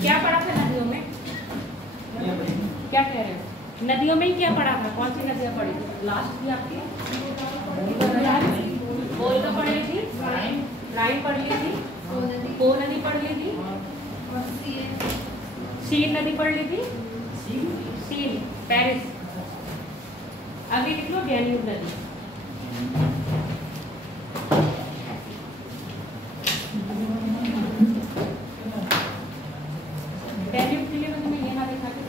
क्या पढ़ा था नदियों में? क्या कह रहे हो? नदियों में ही क्या पढ़ा था? कौन सी नदियाँ पढ़ी थी लास्ट की आपकी? वोल्गा पढ़ ली थी, राइन पढ़ ली थी, पो नदी पढ़ ली थी, सीन नदी पढ़ ली थी, सीन पेरिस। अभी लिख लो डैन्यूब नदी। डैन्यूब के लिए मैं तुम्हें यहाँ दिखा के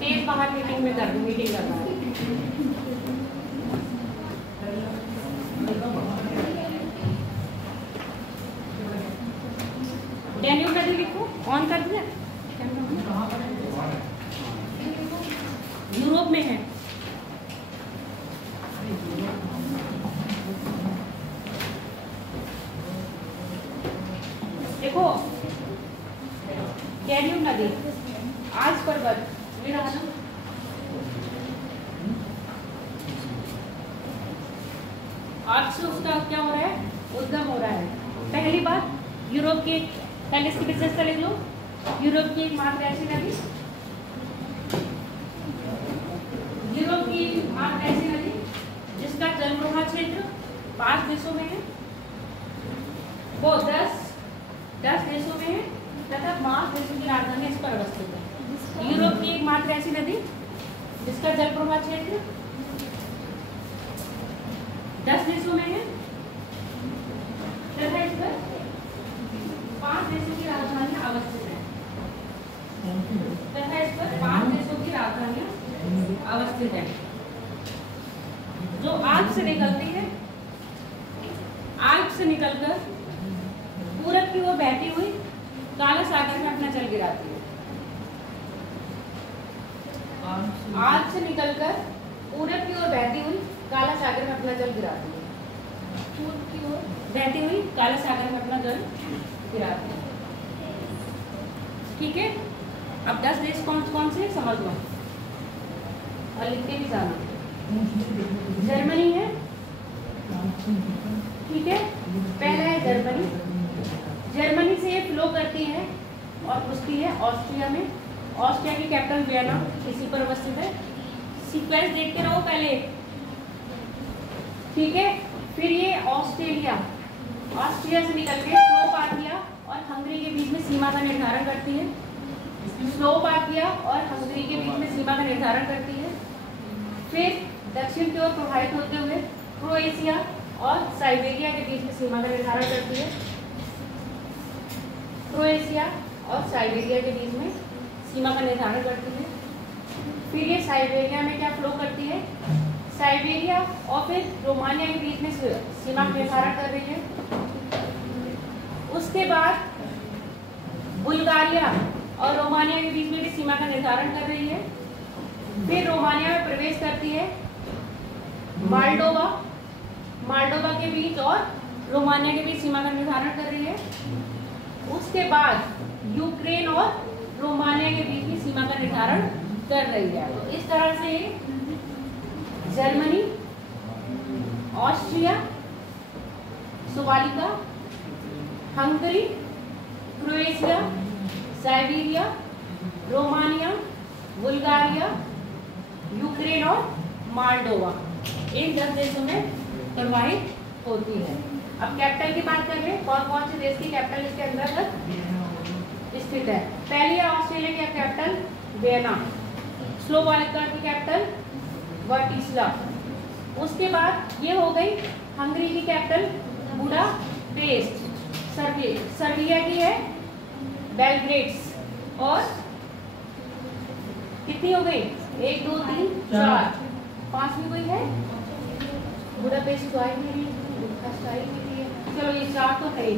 तेज बाहर मीटिंग में कर दूँ, मीटिंग करना है। डैन्यूब नदी लिखो, ऑन कर दिया। यूरोप में है। देखो डैन्यूब नदी आज पर्वत ये रहा ना, आज से उसका क्या हो रहा है? उद्गम हो रहा है। पहली बात यूरोप की, पहले इसकी विशेषता लिख लो। यूरोप की एकमात्र ऐसी नदी, यूरोप की एकमात्र ऐसी नदी जिसका जल प्रवाह क्षेत्र 5 देशों में है, वो 10 देशों में है तथा 5 देशों की राजधानी इस पर अवस्थित है। यूरोप की एकमात्र ऐसी नदी जिसका जल प्रवाह क्षेत्र 10 देशों में है तथा इस पर 5 देशों की राजधानियां अवस्थित है, तथा इस पर 5 देशों की राजधानियां अवस्थित है। जो आल्प से निकलती है, आल्प से निकलकर पूरब की ओर बहती हुई काला सागर में अपना जल गिराती है। आल्प से निकलकर पूरब की ओर बहती हुई काला सागर में अपना जल गिराती है। पूर्व की ओर बहती हुई काला सागर में अपना जल गिराती है। ठीक है, अब 10 देश कौन कौन से समझ लो और लिख के भी जाना। जर्मनी है, ठीक है, पहला है जर्मनी। जर्मनी से ये फ्लो करती है और घुसती है ऑस्ट्रिया में। ऑस्ट्रिया की कैपिटल वियना इसी पर अवस्थित है। सीक्वेंस देखते रहो पहले, ठीक है। फिर ये ऑस्ट्रिया से निकल के स्लोवाकिया और हंगरी के बीच में सीमा का निर्धारण करती है। स्लोवाकिया और हंगरी के बीच में सीमा का निर्धारण करती है। फिर दक्षिण की ओर प्रवाहित होते हुए क्रोएशिया और साइबेरिया के बीच में सीमा का निर्धारण करती है। क्रोएशिया और साइबेरिया के बीच में सीमा का निर्धारण करती है। फिर ये साइबेरिया में क्या फ्लो करती है? साइबेरिया और फिर रोमानिया के बीच में सीमा का निर्धारण कर रही है। उसके बाद बुल्गारिया और रोमानिया के बीच में भी सीमा का निर्धारण कर रही है। फिर रोमानिया में प्रवेश करती है माल्डोवा के बीच और रोमानिया के बीच सीमा का निर्धारण कर रही है। उसके बाद यूक्रेन और रोमानिया के बीच में सीमा का निर्धारण कर रही है। तो इस तरह से Germany, Austria, Slovakia, Hungary, Croatia, Siberia, Romania, Bulgaria, Ukraine और माल्डोवा इन 10 देशों में प्रवाहित होती है। अब कैपिटल की बात कर रहे हैं, कौन कौन से देश की कैपिटल इसके अंतर्गत स्थित है। पहली है ऑस्ट्रेलिया की कैपिटल वियना, स्लोवाकिया की कैपिटल ब्राटिस्लावा। उसके बाद ये हो गई हंगरी की कैपिटल बुडापेस्ट। सर्बिया की है बेलग्रेड। और कितनी हो गई? 1 2 3 4, 5वीं कोई है? बुडापेस्ट तो आई नहीं, चलो ये 4 तो है ही।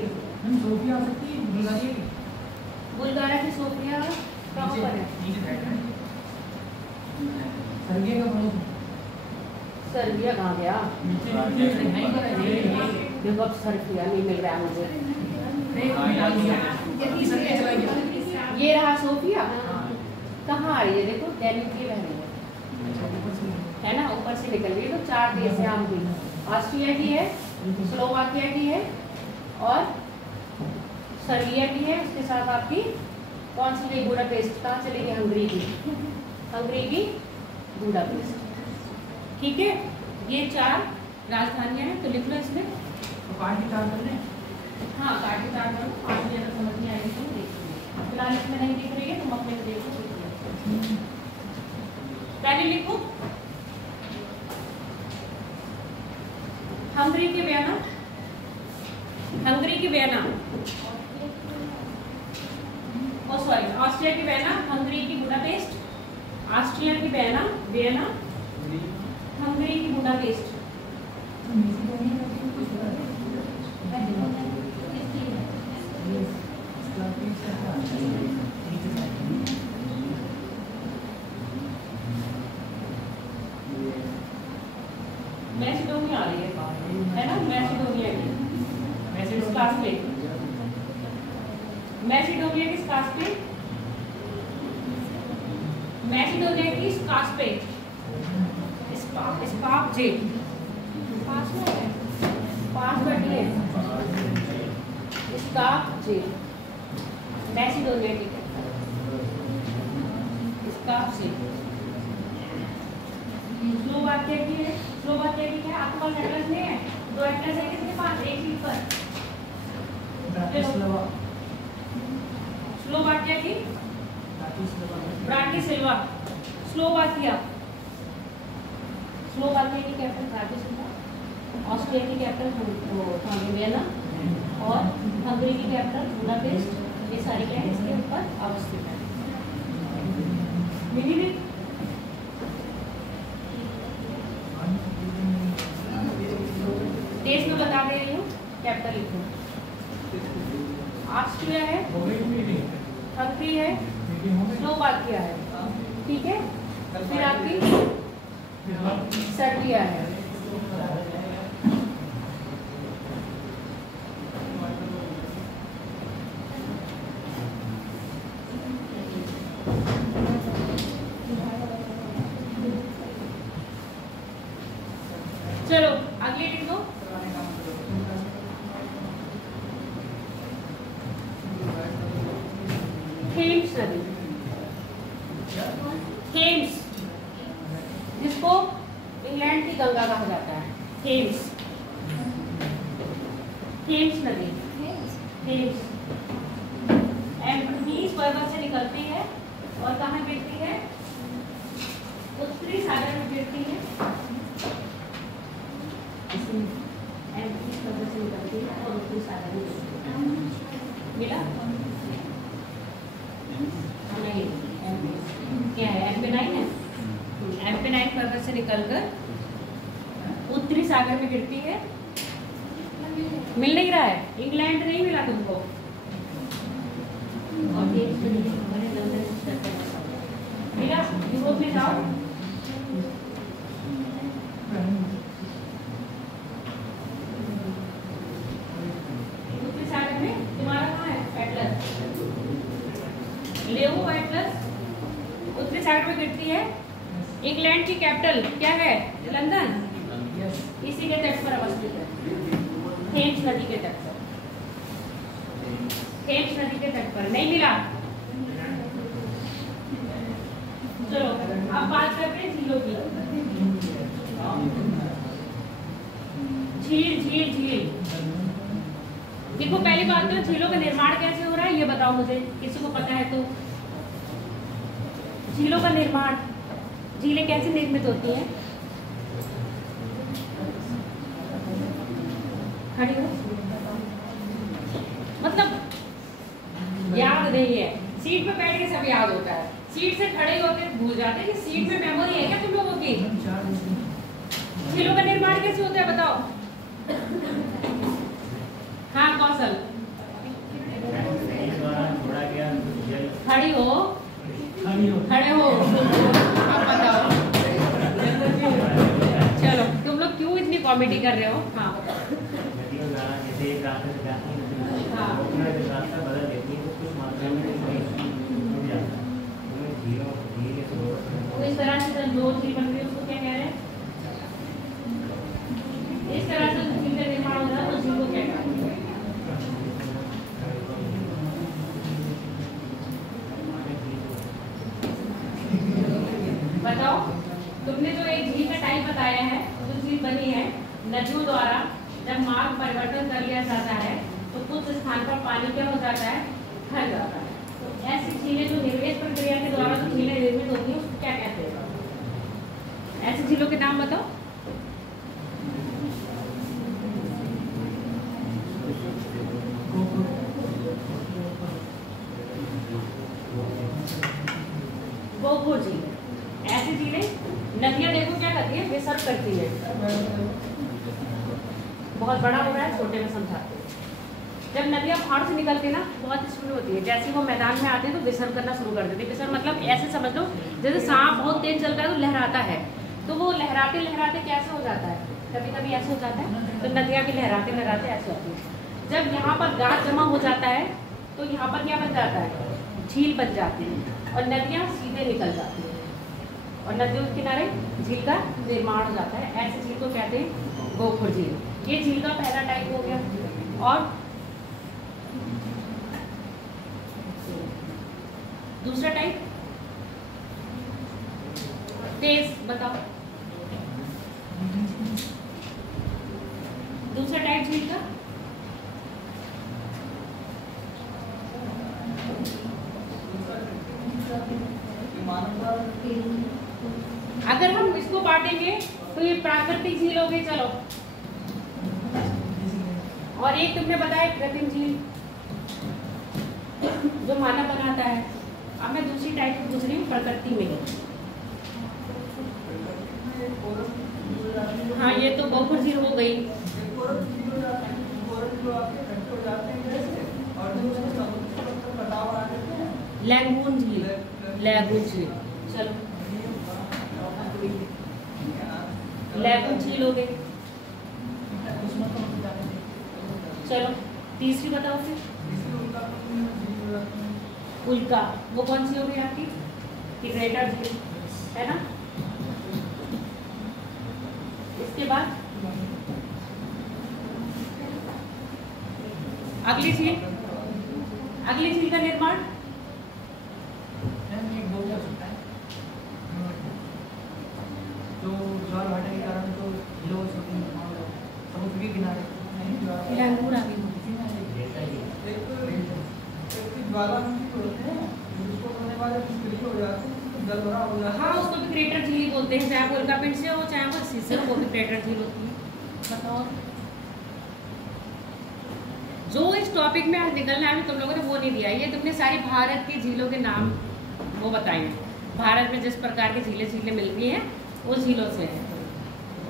सोफिया आ सकती है, बुल्गारिया की। बुल्गारिया की सोफिया कहाँ पर है? सर्बिया का बोलो। सर्बिया कहाँ गया? देखो अब सर्बिया नहीं मिल रहा है मुझे। ये रहा सोफिया, कहाँ आ रही है? देखो डैन्यूब की बह रही है ना, ऊपर से निकल रही है। तो 4 देश हैं आपकी, ऑस्ट्रिया की है, स्लोवाकिया की है, और सर्बिया की है, उसके साथ आपकी कौन सी गई? बुडापेस्ट। कहाँ चलेगी? हंगरी की, हंगरी की बुडापेस्ट। ठीक है, ये 4 राजधानियां हैं, तो लिख लो इसमें। तो कार्ड की 4 कर लें। हाँ, कार्ड की 4 करो, 5 भी अगर समझ नहीं आएगी तो देख लो। फिलहाल इसमें नहीं दिख रही है, तुम अपने को देखो। पहले लिखो हंगरी की वियना, हंगरी की वियना, ओ सॉरी, ऑस्ट्रिया की वियना, हंगरी की बुडापेस्ट, ऑस्ट्रिया की वियना, वियना, हंगरी की बुडापेस्ट। मैसिडोनिया आ रही है ना, मैसिडोनिया की, मैसिडोनिया की स्कास्पे, मैसिडोनिया की स्कास्पे, स्काप जे, पास में है, पास बैठी है, स्काप जे, मैसिडोनिया की, स्काप जे। स्लोवाकिया की है, स्लोवाकिया की क्या आपके पास एड्रेस नहीं है? 2 एड्रेस है किसके पास? एक ही पर। स्लोवाकिया की ब्राटिस्लावा, स्लोवाकिया, स्लोवाकिया की कैपिटल ब्राटिस्लावा, ऑस्ट्रिया की कैपिटल वियना और हंगरी की कैपिटल बुडापेस्ट। ये सारी क्या है? इसके ऊपर अवस्थित है। मिली भी देश में बता दे रही हूँ, कैपिटल लिखो। ऑस्ट्रिया है, हंगरी है, स्लोवाकिया है, ठीक है। फिर आपकी सर्बिया है, चलो अगली लिख दो। थेम्स नदी, थेम्स जिसको इंग्लैंड की गंगा कहा जाता है, थेम्स, थेम्स नदी, थेम्स एम्फीस पर्वत से निकलती है और कहाँ गिरती है? उत्तरी सागर में गिरती है। एम्फीस पर्वत से निकलती है और उत्तरी सागर में गिरती है। मिला? नहीं, क्या है? एम्पेनाइन है। एम्पेनाइन पर्वत से निकलकर उत्तरी सागर में गिरती है। मिल नहीं रहा है? इंग्लैंड नहीं मिला तुमको? मिला? यूरोप में जाओ, उत्तरी सागर में तुम्हारा कहाँ है? एटलस, लेवो एटलस उत्तरी सागर में गिरती है। इंग्लैंड की कैपिटल क्या है? लंदन, इसी के तट पर अवस्थित है, थेम्स नदी के तट पर, थेम्स नदी के तट पर। नहीं मिला? चलो अब बात करते हैं झीलों की। झील झील झील, देखो पहली बात तो झीलों का निर्माण कैसे हो रहा है ये बताओ मुझे, किसी को पता है तो। झीलों का निर्माण, झीलें कैसे निर्मित होती हैं? खड़ी हो, मतलब याद नहीं है, सीट पे बैठ के सब याद होता है, सीट से खड़े होते भूल जाते हैं कि सीट में मेमोरी है क्या तुम लोगों की? झीलों का निर्माण कैसे होता है बताओ? हाँ कौशल, खड़ी हो, खड़े हो, अब बताओ। चलो तुम लोग क्यों इतनी कॉमेडी कर रहे हो? हाँ तो इस तरह से जो झील बन रही है उसको क्या कह रहे हैं? इस तरह से झील का निर्माण हो रहा है तो झील को क्या कहते हैं? नदियों द्वारा जब मार्ग परिवर्तन कर लिया जाता है तो कुछ स्थान पर पानी क्या हो जाता है, भर जाता है। तो ऐसी झीलें जो निवेश प्रक्रिया के द्वारा जो झीलें निर्मित होती है उसको क्या कहते हैं? ऐसी झीलों के नाम बताओ। गोपुर झील। ऐसी झीलें नदियां देखो क्या करती है, विसर्ग करती है। बहुत बड़ा हो रहा है, छोटे में समझाते हैं। जब नदियां पहाड़ से निकलती ना बहुत स्पीड होती है, जैसे वो मैदान में आते हैं तो विसर्ग करना शुरू कर देते हैं। विसर्ग मतलब ऐसे समझ लो जैसे सांप बहुत तेज चलता है तो लहराता है, तो वो लहराते लहराते कैसे हो जाता है, कभी कभी ऐसे हो जाता है। तो नदियां भी लहराते लहराते ऐसे होती है। जब यहाँ पर गाद जमा हो जाता है तो यहाँ पर क्या बन जाता है, झील बन जाती है और नदियाँ सीधे निकल जाती है और नदियों के किनारे झील का निर्माण हो जाता है। ऐसे झील को कहते हैं गोपुर झील। ये झील का पहला टाइप हो गया। और दूसरा टाइप तेज, बताओ दूसरा टाइप झील का। अगर हम इसको बांटेंगे तो ये प्राकृतिक झील हो गई, चलो। और एक तुमने बताया कृत्रिम झील जो मानव बनाता है। अब मैं दूसरी टाइप की पूछ रही हूँ, प्रकृति में। हाँ, ये तो गोपुर झील हो गई। लैगून झील, लैगून झील, चलो लैगून झील हो गई। चलो तीसरी बताओ फिर। उल्का, वो कौन सी हो गई आपकी, ग्रेटर झील है ना। इसके बाद अगली झील, अगली झील का निर्माण तो ज्वार भाटा के कारण तो झीलों समुद्र के किनारे हाँ, उसको भी क्रेटर झील बोलते हैं, चाहे वो उल्का पिंड से हो चाहे वो सी से हो, वो भी क्रेटर झील होती है। बताओ जो इस टॉपिक में आज निकलना है तुम लोगों ने वो नहीं दिया। ये तुमने सारी भारत की झीलों के नाम वो बताए हैं। भारत में जिस प्रकार की झीलें मिलती हैं वो झीलों से है,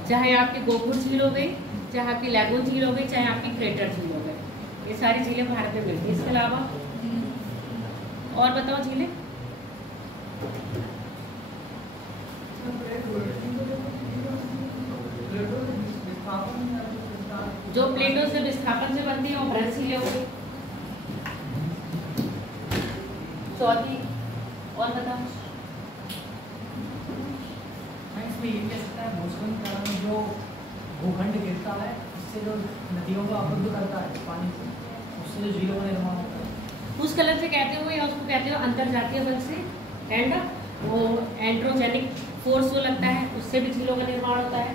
चाहे आपकी गोपुर झील हो गई, चाहे आपकी लैगून झील हो गई, चाहे आपकी क्रेटर झील हो गई, ये सारी झीलें भारत में मिलती हैं। इसके अलावा और बताओ झीलें। जो प्लेटों से विस्थापन से बनती है वो भ्रंश झीलें हो गई। चौथी और बताओ। इसमें ये कह सकता है भूस्खलन के कारण जो भूखंड गिरता है इससे जो नदियों को अवरुद्ध करता है पानी से, उससे जो झीलों का निर्माण होता है। उस कलर से कहते हुए या उसको कहते हो अंतरजातीय बल से, एंड वो एंड्रोजेनिक फोर्स जो लगता है उससे भी झीलों का निर्माण होता है।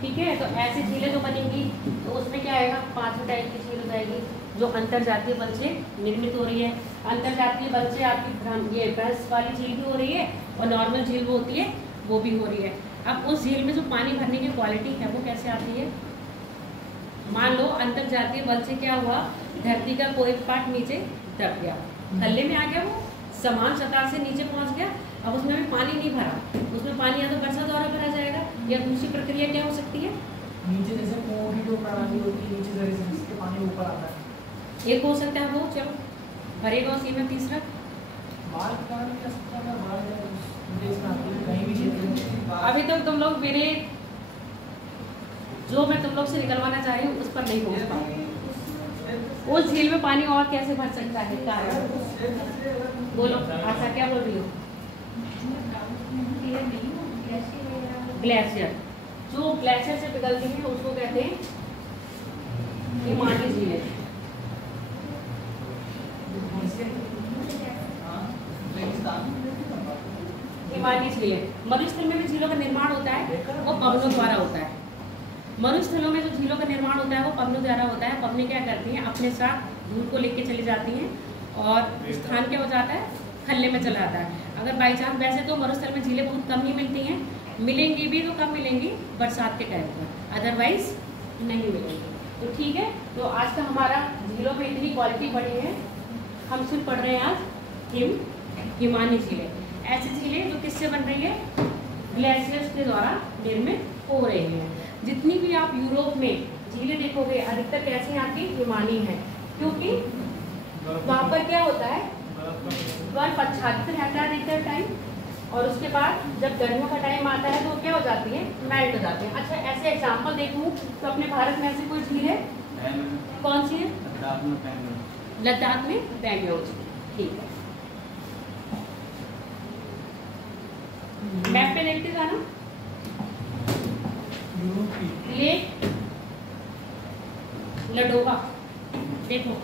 ठीक है, तो ऐसी झीलें जो बनेंगी तो उसमें क्या आएगा, 5 टाइप की झील हो जाएगी जो अंतरजातीय बल से निर्मित हो रही है। अंतरजातीय बल से आपकी ये भ्रंश वाली झील भी हो रही है और नॉर्मल झील वो होती है वो भी हो रही है। अब उस झील में जो पानी भरने की क्वालिटी है वो कैसे आती है। मान लो अंतरजातीय बल से क्या हुआ, धरती का कोई पार्ट नीचे दब गया, थल्ले में आ गया, वो समान सतह से नीचे पहुंच गया। अब उसमें भी पानी नहीं भरा, उसमें पानी या तो वर्षा द्वारा भरा जाएगा या दूसरी प्रक्रिया क्या हो सकती है, नीचे जैसे कुओं की जो प्रणाली होती है नीचे जगह से जिसके पानी ऊपर आता है, एक हो सकता है वो। चलो भरेगा उसी में। तीसरा बाढ़ का कारण क्या सकता है, बाढ़ देश में आती है कहीं भी क्षेत्र में। अभी तक तुम लोग मेरे जो मैं तुम लोग से निकलवाना चाह रही हूँ उस पर नहीं पहुँच पाऊँ। उस झील में पानी और कैसे भर सकता है, कारण बोलो। आशा क्या बोल रही हो। ग्लेशियर, जो ग्लेशियर से पिघलती है उसको कहते हैं हिमानी झीलें। हिमानी झीलें, मरुस्थल में भी झीलों का निर्माण होता है, वो पवनों द्वारा होता है। मरुस्थलों में जो झीलों का निर्माण होता है वो पवनों द्वारा होता है। पवनें क्या करती हैं, अपने साथ धूल को लेके चली जाती हैं और स्थान क्या हो जाता है, खलने में चला जाता है। अगर बाई चांस, वैसे तो मरुस्थल में झीलें बहुत कम ही मिलती हैं, मिलेंगी भी तो कम मिलेंगी बरसात के टाइम पर, अदरवाइज नहीं मिलेंगी। तो ठीक है, तो आज का हमारा झीलों में इतनी क्वालिटी बढ़ी है। हम सिर्फ पढ़ रहे हैं आज हिमानी झीलें, ऐसी झीलें जो किससे बन रही है, ग्लेशियर्स के द्वारा निर्मित हो रही हैं। जितनी भी आप यूरोप में झीलें देखोगे अधिकतर कैसी आपकी हिमानी है, क्योंकि वहाँ पर क्या होता है, बर्फ आच्छादित रहता है अधिकतर टाइम, और उसके बाद जब गर्मियों का टाइम आता है तो क्या हो जाती है, मेल्ट हो जाती है। अच्छा, ऐसे एग्जाम्पल देखूँ तो अपने भारत में ऐसी कोई झील है, कौन सी है, लद्दाख में बेंगलोर झील। ठीक है, मैप पे देखते जाना, लेक लडोगा, देखो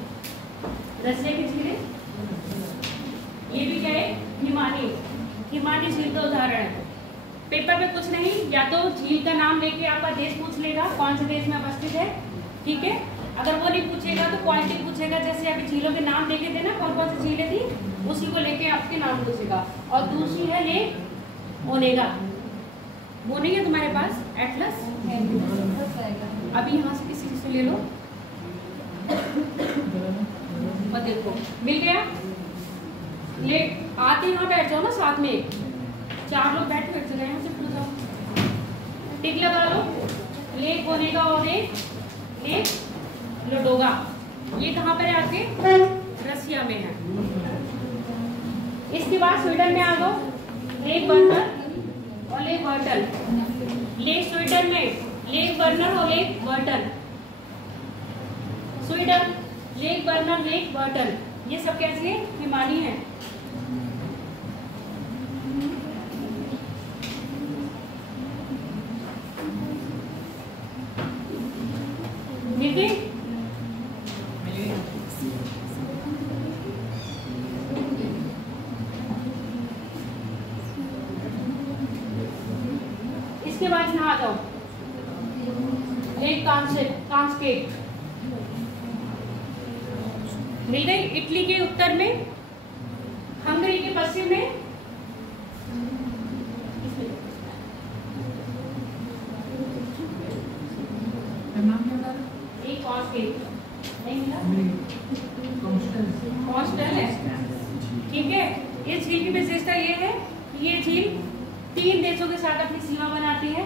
रसिया की झील है, ये भी क्या है, हिमानी झील का उदाहरण है। पेपर पे कुछ नहीं, या तो झील का नाम लेके आपका देश पूछ लेगा कौन से देश में अवस्थित है, ठीक है। अगर वो नहीं पूछेगा तो क्वालिटी पूछेगा, जैसे अभी झीलों के नाम देखे थे ना, कौन कौन सी झीलें थी, उसी को लेके आपके नाम पूछेगा। और दूसरी है लेक ओनेगा, वो नहीं है तुम्हारे पास एटलस, अभी यहाँ से किसी से ले लो और देखो मिल गया। लेक आते यहाँ बैठ जाओ ना, साथ में 4 लोग बैठ कर चले, यहाँ से खुल जाओ, टिक लगा लो। लेक ओनेगा और एक लेक लडोगा, ये कहाँ पर है आपके, रसिया में है। इसके बाद स्वीडन में आ गो, लेक बर्नर और लेक वर्टन। लेक स्वीडन में लेक बर्नर और लेक वर्टन, स्वीडन लेक बर्नर लेक वर्टन, ये सब कैसी है, हिमानी है। इसके बाद यहाँ आ जाओ, लेक कांस्केट मिल गई, इटली के उत्तर में, हंगरी के पश्चिम में, एक कांस्केट नहीं मिला, कॉन्स्टल है, ठीक है। इस झील की विशेषता ये है कि ये झील 3 देशों के साथ अपनी सीमा बनाती है,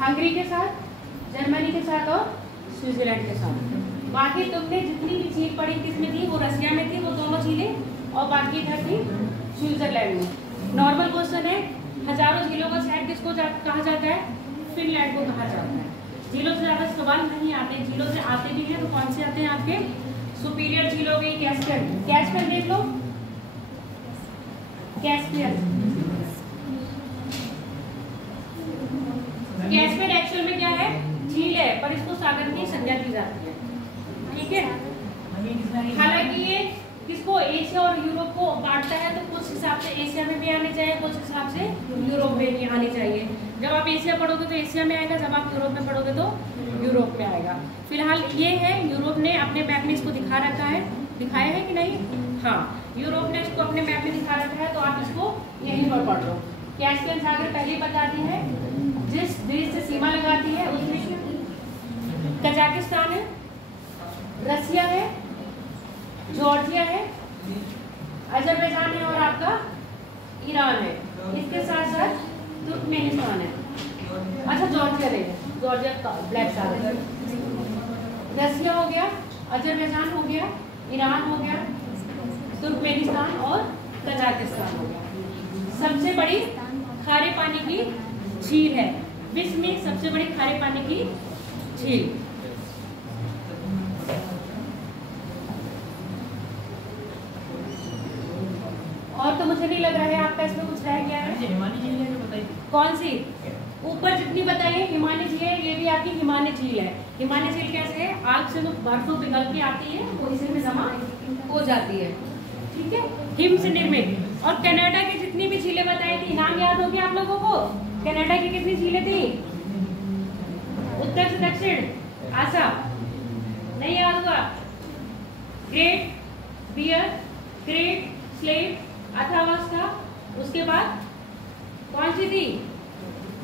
हंगरी के साथ, जर्मनी के साथ और स्विट्जरलैंड के साथ। बाकी तुमने जितनी भी झील पढ़ी किसमें थी, वो रसिया में थी, वो दोनों झीलें, और बाकी इधर थी स्विट्जरलैंड में। नॉर्मल क्वेश्चन है, हजारों झीलों का शहर किसको कहा जाता है, फिनलैंड को कहा जाता है। झीलों से ज्यादा सवाल नहीं आते, झीलों से आते भी हैं तो कौन से आते हैं आपके, सुपीरियर झील हो गई, कैस्पियन, कैस्पियन देख लो, कैस्पियन। कैस्पियन एक्चुअल में क्या है, झील है, पर इसको सागर की संज्ञा दी जाती है, ठीक है। हालांकि ये किसको, एशिया और यूरोप को बांटता है, तो कुछ हिसाब से एशिया में भी आनी चाहिए, कुछ हिसाब से यूरोप में भी आनी चाहिए। जब आप एशिया पढ़ोगे तो एशिया में आएगा, जब आप यूरोप में पढ़ोगे तो यूरोप में आएगा। फिलहाल ये है, यूरोप ने अपने मैप में इसको दिखा रखा है, दिखाया है कि नहीं, हाँ, यूरोप ने इसको अपने मैप में दिखा रखा है, तो आप इसको यहीं पर पढ़ लो। कैस्पियन सागर पहले बताती है, जिस देश से सीमा लगाती है उसमें कजाकिस्तान है, रसिया है, जॉर्जिया है, अजरबैजान है और आपका ईरान है, इसके साथ साथ तुर्कमेनिस्तान है। अच्छा, जॉर्जिया नहीं, जॉर्जिया का ब्लैक सागर, रसिया हो गया, अजरबैजान हो गया, ईरान हो गया, तुर्कमेनिस्तान और कजाकिस्तान हो गया। सबसे बड़ी खारे पानी की झील है, विश्व में सबसे बड़ी खारे पानी की झील। और तो मुझे नहीं लग रहा है आपका इसमें कुछ रह गया है। हिमानी झील है, बताइए कौन सी, ऊपर जितनी बताइए हिमानी झील है, ये भी आपकी हिमानी झील है। हिमानी झील कैसे है, आग से जो बर्फ पिघल के आती है वो इसी में जमा हो जाती है, ठीक है, हिम से निर्मित। और कनाडा की जितनी भी झीलें बताई थी, नाम याद होगी आप लोगों को, कनाडा की कितनी झीलें थी, उत्तर दक्षिण आसा नहीं याद होगा। ग्रेट बियर, ग्रेट स्लेव, अथावस्था, उसके बाद कौन सी थी,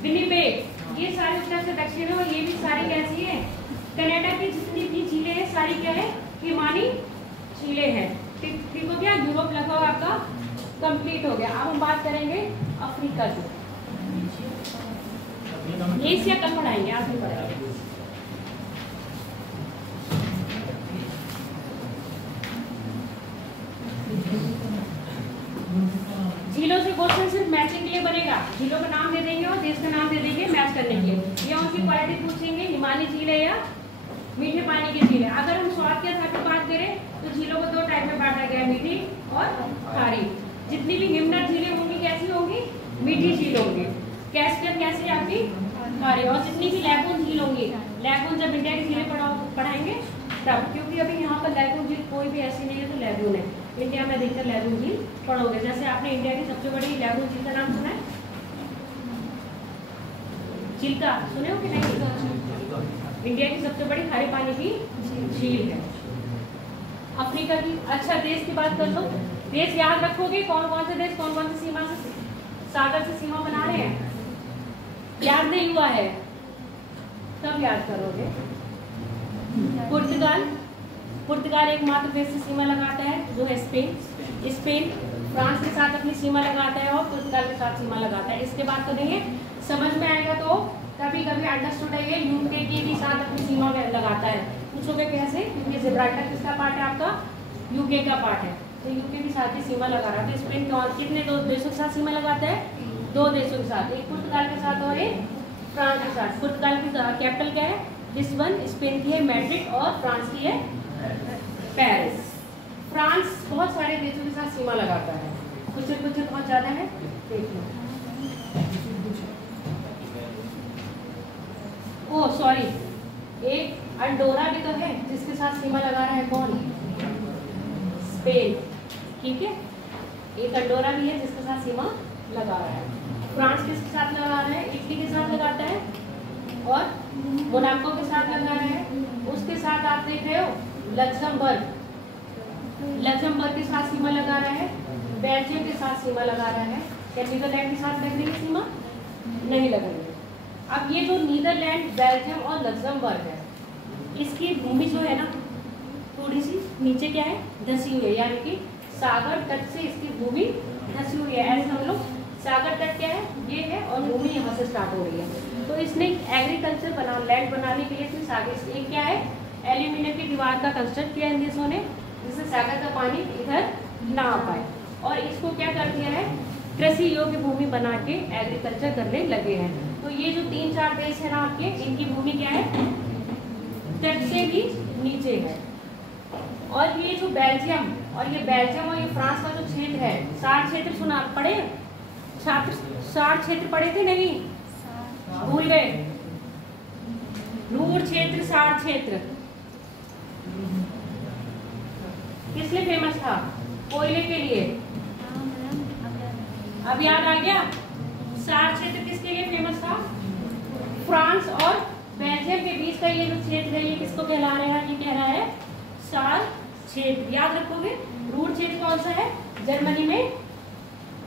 विनिपेग। ये सारे उत्तर से दक्षिण है और ये भी सारी कैसी है, कनाडा की जितनी भी झीलें हैं सारी क्या है, हिमानी झीलें हैं। ठीक हो गया, यूरोप लगभग आपका कंप्लीट हो गया। अब हम बात करेंगे अफ्रीका की। एशिया कल पढ़ाएंगे, आप भी पढ़ाएंगे। झीलों से क्वेश्चन सिर्फ मैचिंग के लिए बनेगा। झीलों का नाम दे देंगे और देश का नाम दे देंगे मैच करने के लिए। या उनकी क्वालिटी पूछेंगे, हिमानी झील है या मीठे पानी की झील है। अगर हम स्वाद के आधार पर बात करें तो झीलों को दो टाइप में बांटा गया है, मीठी और खारी। जितनी भी हिमनद झीलें होंगी कैसी होंगी, मीठी झील होंगी। कैस्पियन कैसी आपकी, खारी। और जितनी भी लैगून झील होंगी, लैगून जब इंडिया की झीलें पढ़ाएंगे तब, क्योंकि अभी यहाँ पर लैगून झील कोई भी ऐसी नहीं है तो लैगून है। इंडिया में देखकर लैगून झील पढ़ोगे। जैसे आपने इंडिया की सबसे बड़ी लैगून झील का नाम सुना है, चिल्का, सुने हो कि नहीं? इंडिया की सबसे बड़ी खारे पानी की झील है अफ्रीका की। अच्छा, देश की बात कर लो। देश याद रखोगे, कौन कौन से देश कौन कौन सी सीमा से, सागर से सीमा बना रहे हैं। याद नहीं हुआ है तब याद करोगे। पुर्तगाल, पुर्तगाल एकमात्र देश से सीमा लगाता है जो है स्पेन। स्पेन फ्रांस के साथ अपनी सीमा लगाता है और पुर्तगाल के साथ सीमा लगाता है। इसके बाद करेंगे, समझ में आएगा तो कभी कभी अंडरस्टूड है, यूके के भी साथ अपनी सीमा लगाता है। पूछोगे कैसे, क्योंकि जिब्राल्टर किसका पार्ट है आपका, यूके का पार्ट है, तो यूके के साथ ही सीमा लगा रहा है। स्पेन कितने दो देशों के साथ सीमा लगाता है, दो देशों के साथ, एक पुर्तगाल के साथ और एक फ्रांस के साथ। पुर्तगाल की कैपिटल क्या है, लिस्बन। स्पेन की है मैड्रिड और फ्रांस की है पेरिस। फ्रांस बहुत सारे देशों के साथ सीमा लगाता है, कुछ बहुत ज्यादा है, देख लो। ओ सॉरी, एक अंडोरा भी तो है जिसके साथ सीमा लगा रहा है, कौन, स्पेन। ठीक है, एक अंडोरा भी है जिसके साथ सीमा लगा रहा है। फ्रांस किसके साथ लगा रहा है, इटली के साथ लगाता है और मोनाको के साथ लगा रहा है। उसके साथ आप देख रहे हो लक्समबर्ग, लक्समबर्ग के साथ सीमा लगा रहा है। बेल्जियम के साथ सीमा लगा रहा है। क्या नीदरलैंड के साथ लग रही है सीमा, नहीं लग रही है। अब ये जो नीदरलैंड, बेल्जियम और लक्समबर्ग है, इसकी भूमि जो है ना थोड़ी सी नीचे क्या है, धसी हुई है, यानी कि सागर तट से इसकी भूमि धसी हुई है। ऐसे हम लोग सागर तट क्या है, ये है और भूमि यहाँ से स्टार्ट हो रही है। तो इसने एग्रीकल्चर लैंड बनाने के लिए सागर, एक क्या है, एल्यूमिनियम की दीवार का कंस्ट्रक्ट किया इन देशों ने, जिससे सागर का पानी इधर ना आ पाए। और इसको क्या कर दिया है, कृषि योग्य भूमि बना के एग्रीकल्चर करने लगे हैं। तो ये जो 3-4 देश है ना आपके, इनकी भूमि क्या है, तट से भी नीचे है। और ये जो बेल्जियम और ये फ्रांस का जो क्षेत्र है, 60 क्षेत्र सुना पढ़े छात्र, 60 क्षेत्र पढ़े थे, नहीं भूल गए, रूर क्षेत्र, 60 क्षेत्र किस लिए फेमस था, कोयले के लिए। अब याद आ गया, 60 क्षेत्र किसके लिए फेमस था, फ्रांस और बेल्जियम के बीच का ये जो क्षेत्र है, ये किसको कहला रहा है, ये कह रहा है सार क्षेत्र। याद रखोगे, रूर क्षेत्र कौन सा है, जर्मनी में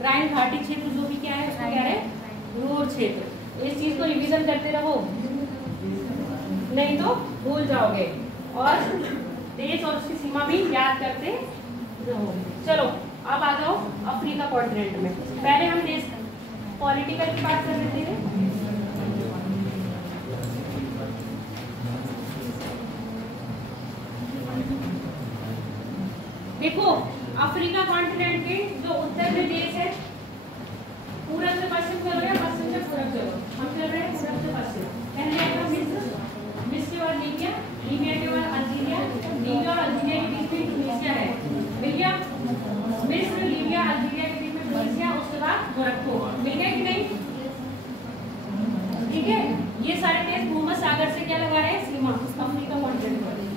राइन घाटी क्षेत्र जो भी क्या है उसको क्या है, रूर क्षेत्र। इस चीज को रिवीजन करते रहो, नहीं तो भूल जाओगे, और देश और उसकी सीमा भी याद करते रहो। चलो अब आ जाओ अफ्रीका कॉन्टिनेंट में। पहले हम देश पॉलिटिकल की बात कर लेते हैं। देखो अफ्रीका कॉन्टिनेंट के जो उत्तर में देश है, पूरब से पश्चिम चल रहे हैं, पश्चिम से पूरब चलो, हम चल रहे हैं पूरब से पश्चिम। पहले आएगा मिस्र और लीबिया, लीबिया के बाद अल्जीरिया, लीबिया और अल्जीरिया के बीच में ट्यूनीसिया है। भैया मिस्र, लीबिया, अल्जीरिया के बीच में ट्यूनीसिया, उसके बाद मोरक्को। मिल गया कि नहीं, ठीक है। ये सारे देश भूमध्य सागर से क्या लगा रहे हैं, सीमा, अफ्रीका कॉन्टिनेंट पर।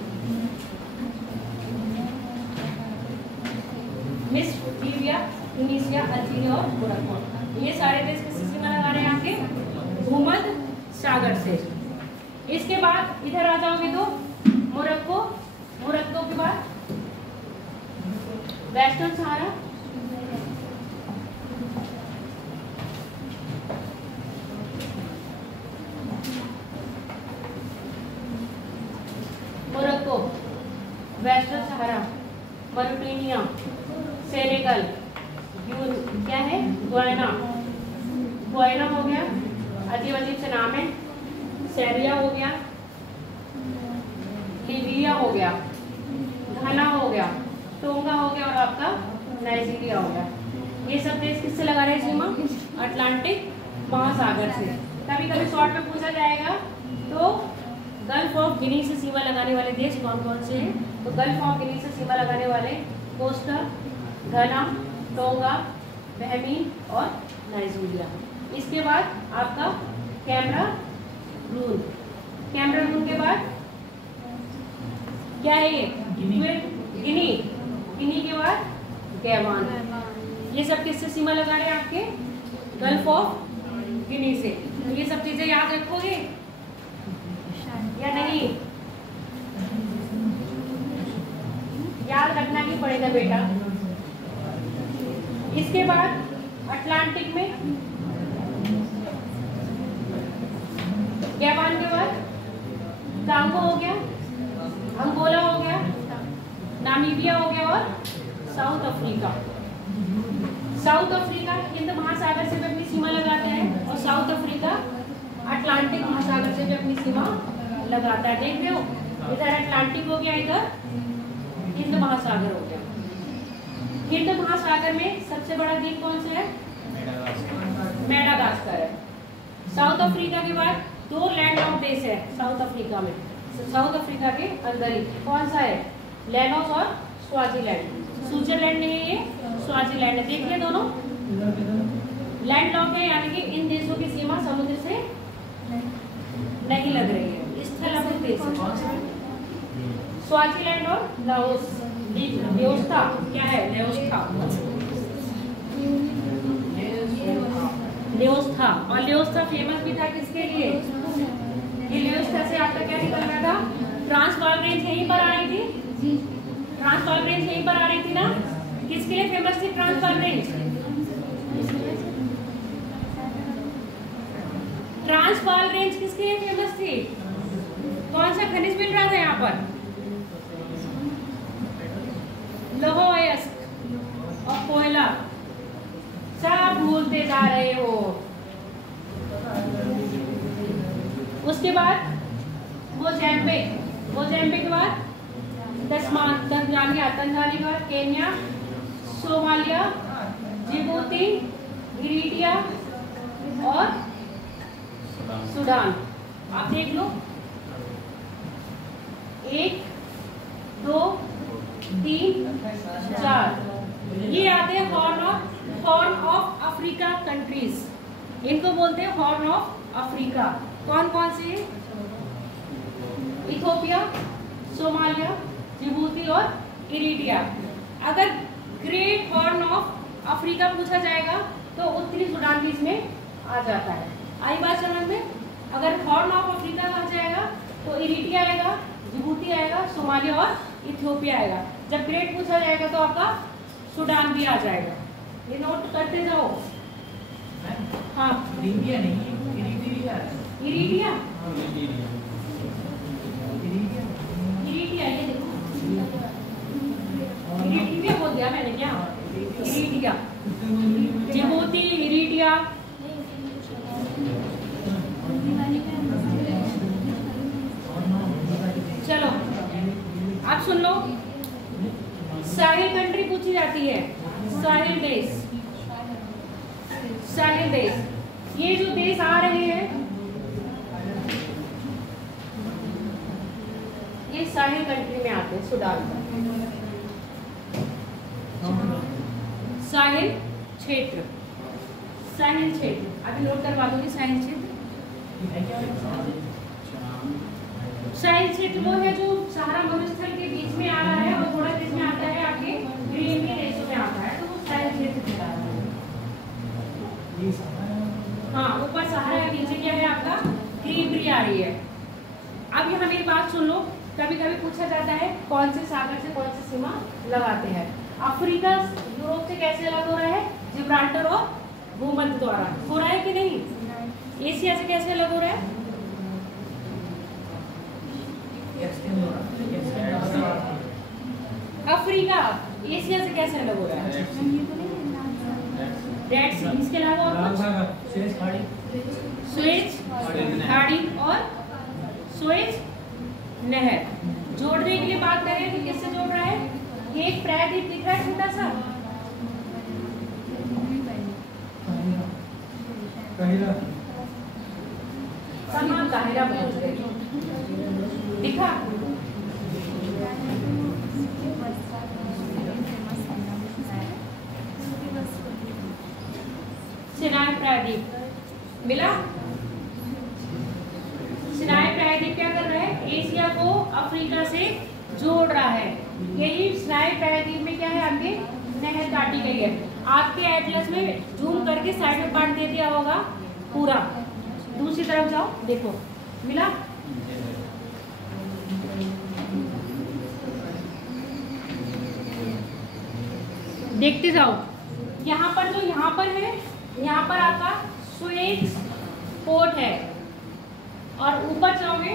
मिस्र, लीबिया, ट्यूनीसिया, अल्जीरिया और मोरक्को, ये सारे देश किससे सीमा लगा रहे हैं आपके, भूमध्य सागर से। इसके बाद इधर आ जाओगे तो मोरक्को, मोरक्को के बाद वेस्टर्न सहारा, मोरक्को, वेस्टर्न सहारा, मॉरिटानिया, सेनेगल, क्या है गुयाना, गुयाना हो गया, अजीब अजीब से नाम है, सेरिया हो गया, लीबिया हो गया, घाना हो गया, टोंगा हो गया और आपका नाइजीरिया हो गया। ये सब देश किससे लगा रहे सीमा? अटलांटिक महासागर से। कभी कभी शॉर्ट में पूछा जाएगा तो गल्फ ऑफ गिनी से सीमा लगाने वाले देश कौन कौन से हैं? तो गल्फ ऑफ गिनी से सीमा लगाने वाले कोस्टा, घाना, टोंगा, बहमीन और नाइजीरिया। इसके बाद आपका कैमरून, कैमरून के बाद क्या है ये? गिनी, गिनी के बाद गैवान। ये सब किससे सीमा लगा रहे हैं? आपके गल्फ ऑफ गिनी से। तो ये सब चीजें याद रखोगे या नहीं? याद रखना ही पड़ेगा बेटा। इसके बाद अटलांटिक में गैवान के बाद कांगो हो गया, अंगोला हो गया, नामीबिया हो गया और south Africa. South Africa Hind महासागर से भी अपनी सीमा लगाता है और साउथ अफ्रीका अटलांटिक महासागर से भी अपनी सीमा लगाता है। देख रहे हो, इधर अटलांटिक हो गया, इधर हिंद महासागर हो गया। हिंद महासागर में सबसे बड़ा द्वीप कौन सा है? मेडागास्कर है। साउथ अफ्रीका के बाद दो लैंड लॉक देश है साउथ अफ्रीका में। साउथ अफ्रीका के अंदर ही कौन सा है? लेनोस और स्वाजीलैंड। स्विट्जरलैंड नहीं है, ये स्वाजीलैंड है। देखिए दोनों लैंड लॉक है, यानी कि इन देशों की सीमा समुद्र से नहीं लग रही है, स्थल देश है। स्वाजीलैंड और लाओस। लेओस्था क्या है? लेओस्था, लेओस्था। और लेओस्था फेमस भी था किसके लिए? ये लेओस्था से आपका क्या निकल रहा था? ट्रांसवाल रेंज यहीं पर आ रही थी, ट्रांसवाल रेंज यहीं पर आ रही थी ना। किसके लिए फेमस थी ट्रांसवाल रेंज? ट्रांसवाल रेंज किसके लिए फेमस थी? कौन सा खनिज मिल रहा था यहाँ पर? लौह अयस्क और कोयला। सब भूलते जा रहे हो। उसके बाद मोजाम्बिक, मोजाम्बिक के बाद तंजानिया, तंजानिया के बाद केन्या, सोमालिया, जिबूती, इरिट्रिया और सूडान। आप देख लो, 1 2 3 4 ये आते हैं हॉर्न ऑफ अफ्रीका कंट्रीज। इनको बोलते हैं हॉर्न ऑफ अफ्रीका। कौन कौन से? इथियोपिया, सोमालिया, जिबूती और इरिट्रिया। अगर ग्रेट हॉर्न ऑफ अफ्रीका पूछा जाएगा तो उत्तरी सूडान भी इसमें आ जाता है। आई बात समझ में? अगर हॉर्न ऑफ अफ्रीका कहा जाएगा तो इरिट्रिया आएगा, जिबूती आएगा, सोमालिया और इथियोपिया आएगा। जब ग्रेट पूछा जाएगा तो आपका सूडान भी आ जाएगा। ये नोट करते जाओ। हाँ, लीबिया नहीं, इरिट्रिया। इरिट्रिया, इरिट्रिया, ये देखो, इरिट्रिया बोल दिया मैंने क्या? Eritrea, Djibouti, Eritrea. चलो अब सुन लो, साहिल कंट्री पूछी जाती है। साहिल देश, साहिल देश। ये जो देश आ रहे हैं ये साहिल कंट्री में आते हैं। सूडान का साहिल क्षेत्र, साहिल क्षेत्र अभी नोट करवा दूंगी। साहिल क्षेत्र, साहिल क्षेत्र वो है जो सहारा मरुस्थल के बीच में आ रहा है और थोड़ा बीच में आता है, आपके ग्रीन के देशों में आता है, तो वो साहिल क्षेत्र कहलाता है। हाँ, ऊपर सहारा है, नीचे क्या है आपका? ग्रीनरी आ रही है। अब यहाँ मेरी बात सुन लो, कभी कभी पूछा जाता है कौन से सागर से कौन सी सीमा लगाते हैं। अफ्रीका यूरोप से कैसे अलग हो रहा है? जिब्राल्टर और भूमध्य द्वारा। हो रहा है कि नहीं? एशिया से कैसे अलग हो रहा है? अफ्रीका एशिया से कैसे अलग हो रहा है? रेड सी। इसके अलावा और कुछ? सुएज खाड़ी और सुएज नहर। जोड़ने के लिए बात करें तो किससे जोड़ रहा है? ये एक प्रायद्वीप दिख रहा है छोटा सा, समा काहिरा पहुंच गए, दिखा? सिनाई प्रायद्वीप मिला। सिनाई प्रायद्वीप क्या कर रहा है? एशिया को अफ्रीका से जोड़ रहा है। यही सिनाई प्रायद्वीप में क्या है? आपके नहर काटी गई है। आपके एटलस में जूम करके साइड में काट दे दिया होगा पूरा। दूसरी तरफ जाओ, देखो मिला। देखते जाओ। यहाँ पर जो यहाँ पर है, यहाँ पर आपका सुएज पोर्ट है, और ऊपर जाओगे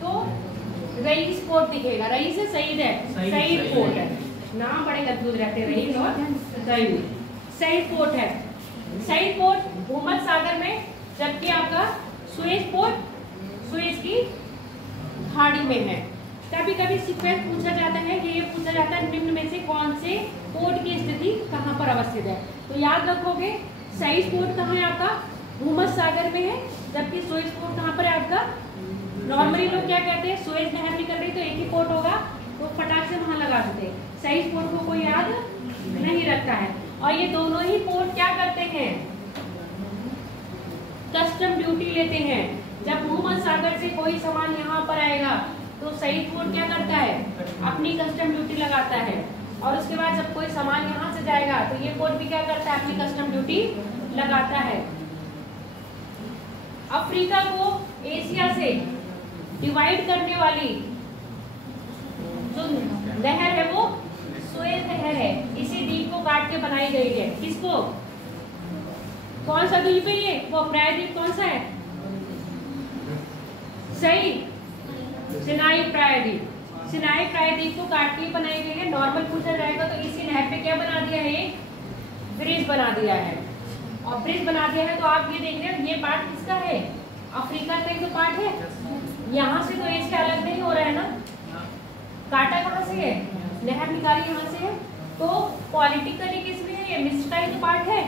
तो रईस पोर्ट दिखेगा। रईस है, सईद है, सईद पोर्ट है। नाम बड़े अद्भुत रहते हैं, रईस और सईद। सईद पोर्ट है। सईद पोर्ट भूमध्य सागर में, जबकि आपका सुएज पोर्ट सुएज की खाड़ी में है। कभी कभी सीक्वेंस पूछा जाता है कि ये पूछा जाता है निम्न में से कौन से पोर्ट की स्थिति कहाँ पर अवस्थित है। तो याद रखोगे, सईद पोर्ट कहाँ है आपका? भूमध्य सागर में है, जबकि सुएज पोर्ट कहाँ पर है आपका? नॉर्मली लोग क्या कहते हैं, सुएज नहर निकल रही तो एक ही पोर्ट होगा, तो फटाक से वहां लगा देते हैं। सईद पोर्ट को कोई याद नहीं रखता है। और ये दोनों ही पोर्ट क्या करते हैं? कस्टम ड्यूटी लेते हैं। जब भूमध्य सागर से कोई सामान यहाँ पर आएगा तो सईद पोर्ट क्या करता है? अपनी कस्टम ड्यूटी लगाता है। और उसके बाद जब कोई सामान यहाँ से जाएगा तो ये पोर्ट भी क्या करता है? अपनी कस्टम ड्यूटी लगाता है। अफ्रीका को एशिया से डिवाइड करने वाली जो नहर है वो सुएज नहर है। इसी द्वीप को काट के बनाई गई है। किसको? कौन सा द्वीप है ये? वो प्रायद्वीप कौन सा है? सही, सिनाई प्रायद्वीप। सिनाई प्रायद्वीप को काट के बनाई गई है। नॉर्मल पूछा जाएगा तो इसी नहर पे क्या बना दिया है? ब्रिज बना दिया है। और ब्रिज बना दिया है तो आप ये देख रहे हो, ये पार्ट किसका है? अफ्रीका का ही तो पार्ट है। यहाँ से तो एशिया अलग नहीं हो रहा है ना। काटा कहाँ से है? नहर निकाली यहाँ से है। तो पॉलिटिकली किस में है? ये मिस्र का ही तो पार्ट है।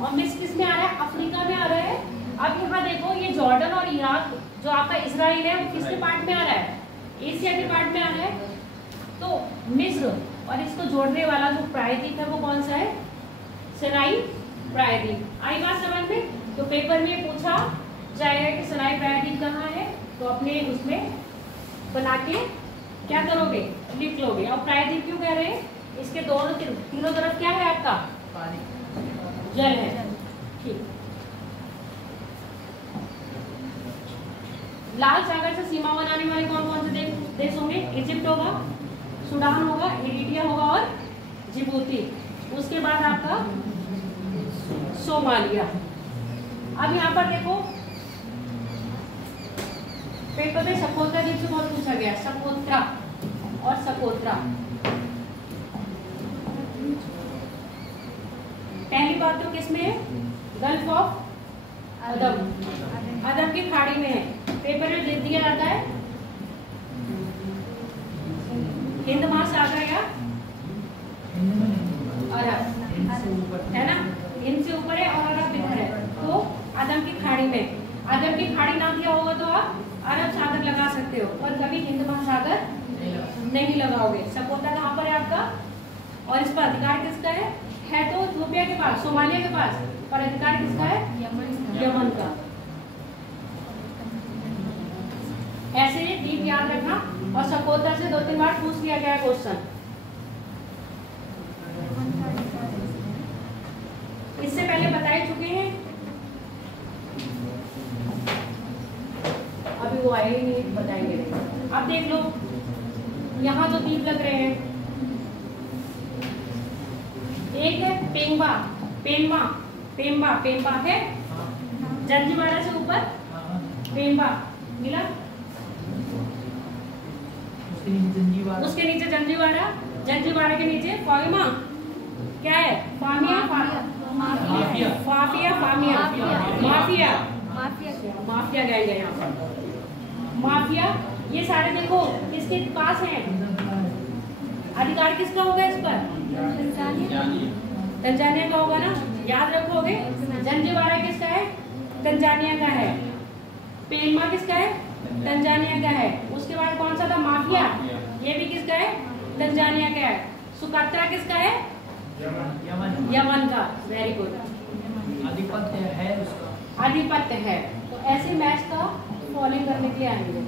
और मिस्र किस में आ रहा है? अफ्रीका में आ रहा है। अब यहाँ देखो, ये जॉर्डन और इराक जो आपका इजराइल है वो किसके पार्ट में आ रहा है? एशिया के पार्ट में आ रहा है। तो मिस्र और इसको जोड़ने वाला जो प्रायद्वीप है वो कौन सा है? सिनाई प्रायद्वीप। आई बात समझ में? तो पेपर में पूछा जाएगा कि सिनाई प्रायद्वीप कहाँ है, तो अपने उसमें बना के क्या करोगे? लिख लोगे। और प्रायद्वीप क्यों कह रहे हैं? इसके दोनों तीनों तरफ क्या है आपका? जल है। ठीक। लाल सागर से सीमा बनाने वाले कौन कौन से देश होंगे? इजिप्ट होगा, सूडान होगा, इरिट्रिया होगा और जिबूती। उसके बाद आपका सोमालिया। अब यहाँ पर देखो, पेपर में सकोत्रा द्वीप से बहुत पूछा गया। सकोत्रा और सकोत्रा। पहली बात तो किसमें है? गल्फ ऑफ अदम, अदम की खाड़ी में है। पेपर में दे दिया जाता है हिंद महासागर या अरब, है ना? हिंद से ऊपर है और अरब इधर है, तो अदम की खाड़ी में। अदम की खाड़ी ना दिया होगा तो आप अरब सागर लगा सकते हो, पर कभी हिंद महासागर नहीं लगाओगे। सकोत्रा कहाँ पर है आपका? और इस पर अधिकार किसका है? तो इथियोपिया के पास, सोमालिया के पास, पर अधिकार किसका है? यमन का। ऐसे द्वीप याद रखना। और सकोत्रा से 2-3 बार पूछ लिया गया क्वेश्चन। इससे पहले बता चुके हैं, अभी वो दो आए ही नहीं, बताएंगे नहीं। अब देख लो यहाँ जो द्वीप लग रहे हैं, एक है पेंबा, पेम्बा, पेम्बा, पेम्बा है जंजीबारा से ऊपर, पेम्बा मिला, उसके नीचे जंजीबारा, जंजीबारा के नीचे फामिया, क्या है फामिया, माफिया, फाफिया, फामिया, माफिया, माफिया गैंग है यहाँ पर, माफिया। ये सारे देखो किसके पास हैं, अधिकार किसका होगा इस पर, तंजानिया का होगा ना, याद रखोगे। जंजीबारा किसका है, तंजानिया का है। पेम्बा किसका है, तंजानिया का है। उसके बाद कौन सा था, माफिया, ये भी किसका है, तंजानिया का है। सुकत्रा किसका है, यमन का, वेरी गुड, आधिपत्य है उसका, आधिपत्य है। तो ऐसे मैच का फॉलोइंग करने के लिए आएंगे।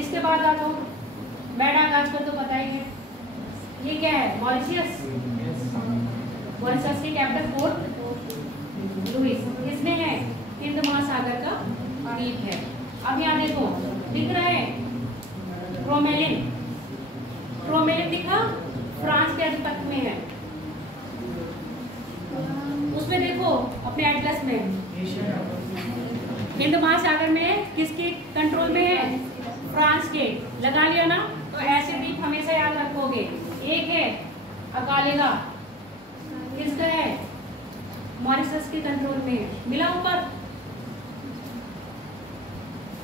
इसके बाद आ जाओ मेडागास्कर, तो पता ही है ये क्या है, मॉरिशियस, मॉरिशस की कैपिटल पोर्ट लुइस, किसमें है, हिंद महासागर का द्वीप है। अब यहाँ देखो दिख रहा है क्रोमेलिन, क्रोमेलिन दिखा, फ्रांस के अधिपत्य में है। उसमें देखो अपने एटलस में हिंद महासागर में किसके कंट्रोल में है, फ्रांस के, लगा लिया ना। तो ऐसे द्वीप हमेशा याद रखोगे। एक है अकालेगा, किसका है, मॉरिशस के कंट्रोल में है, मिला ऊपर,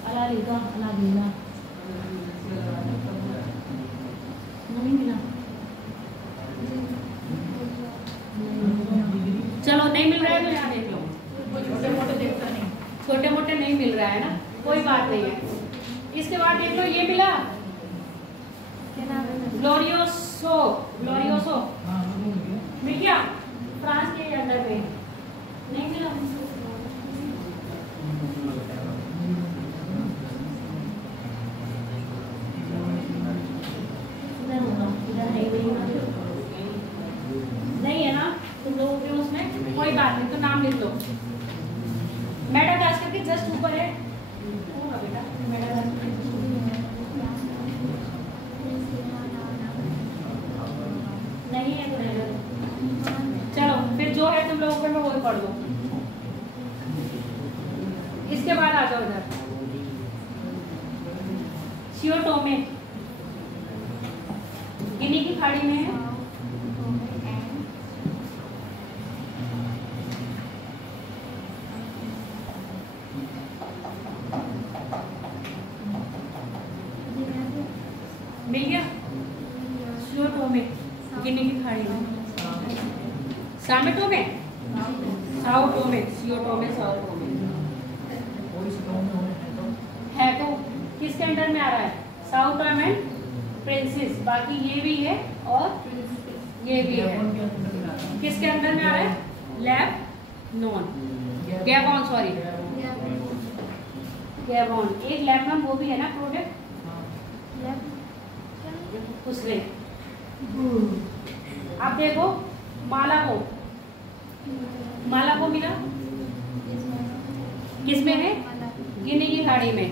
अलालेगा, अलालेगा नहीं मिला, चलो नहीं मिल रहा है तो यहाँ देख लो, छोटे मोटे देखता नहीं, छोटे मोटे नहीं मिल रहा है ना, कोई बात नहीं है। इसके बाद देख लो ये मिला, ग्लोरियोसो, ग्लोरियोसो मिल गया, फ्रांस के अंदर में, नहीं मिला। नहीं है ना तुम लोगों के उसमें, कोई बात नहीं, तो नाम लिख लो। मेडागास्कर के जस्ट ऊपर है, होगा बेटा मेडागास्कर, नहीं है तो रहने दो। चलो फिर जो है तुम लोगों को मैं वही पढ़ दो। इसके बाद आ जाओ इधर, सियो टोमे, गिनी की खाड़ी में है। मिल गया, सियो टोमे, गिनी की खाड़ी में, सामेटोमे, साओ टोमे, सियो टोमे, साओ टोमे है। तो किसके अंडर में आ रहा है, साउथ टोमे प्रिंसेस, बाकी ये भी है और ये भी है। किसके अंदर में आ रहा है, लेबनान, गैबॉन, सॉरी गैबॉन, एक लेबनान वो भी है ना प्रोडक्ट, उसने। अब देखो मालाबो, मालाबो मिला, किसमें है, गिनी की खाड़ी में।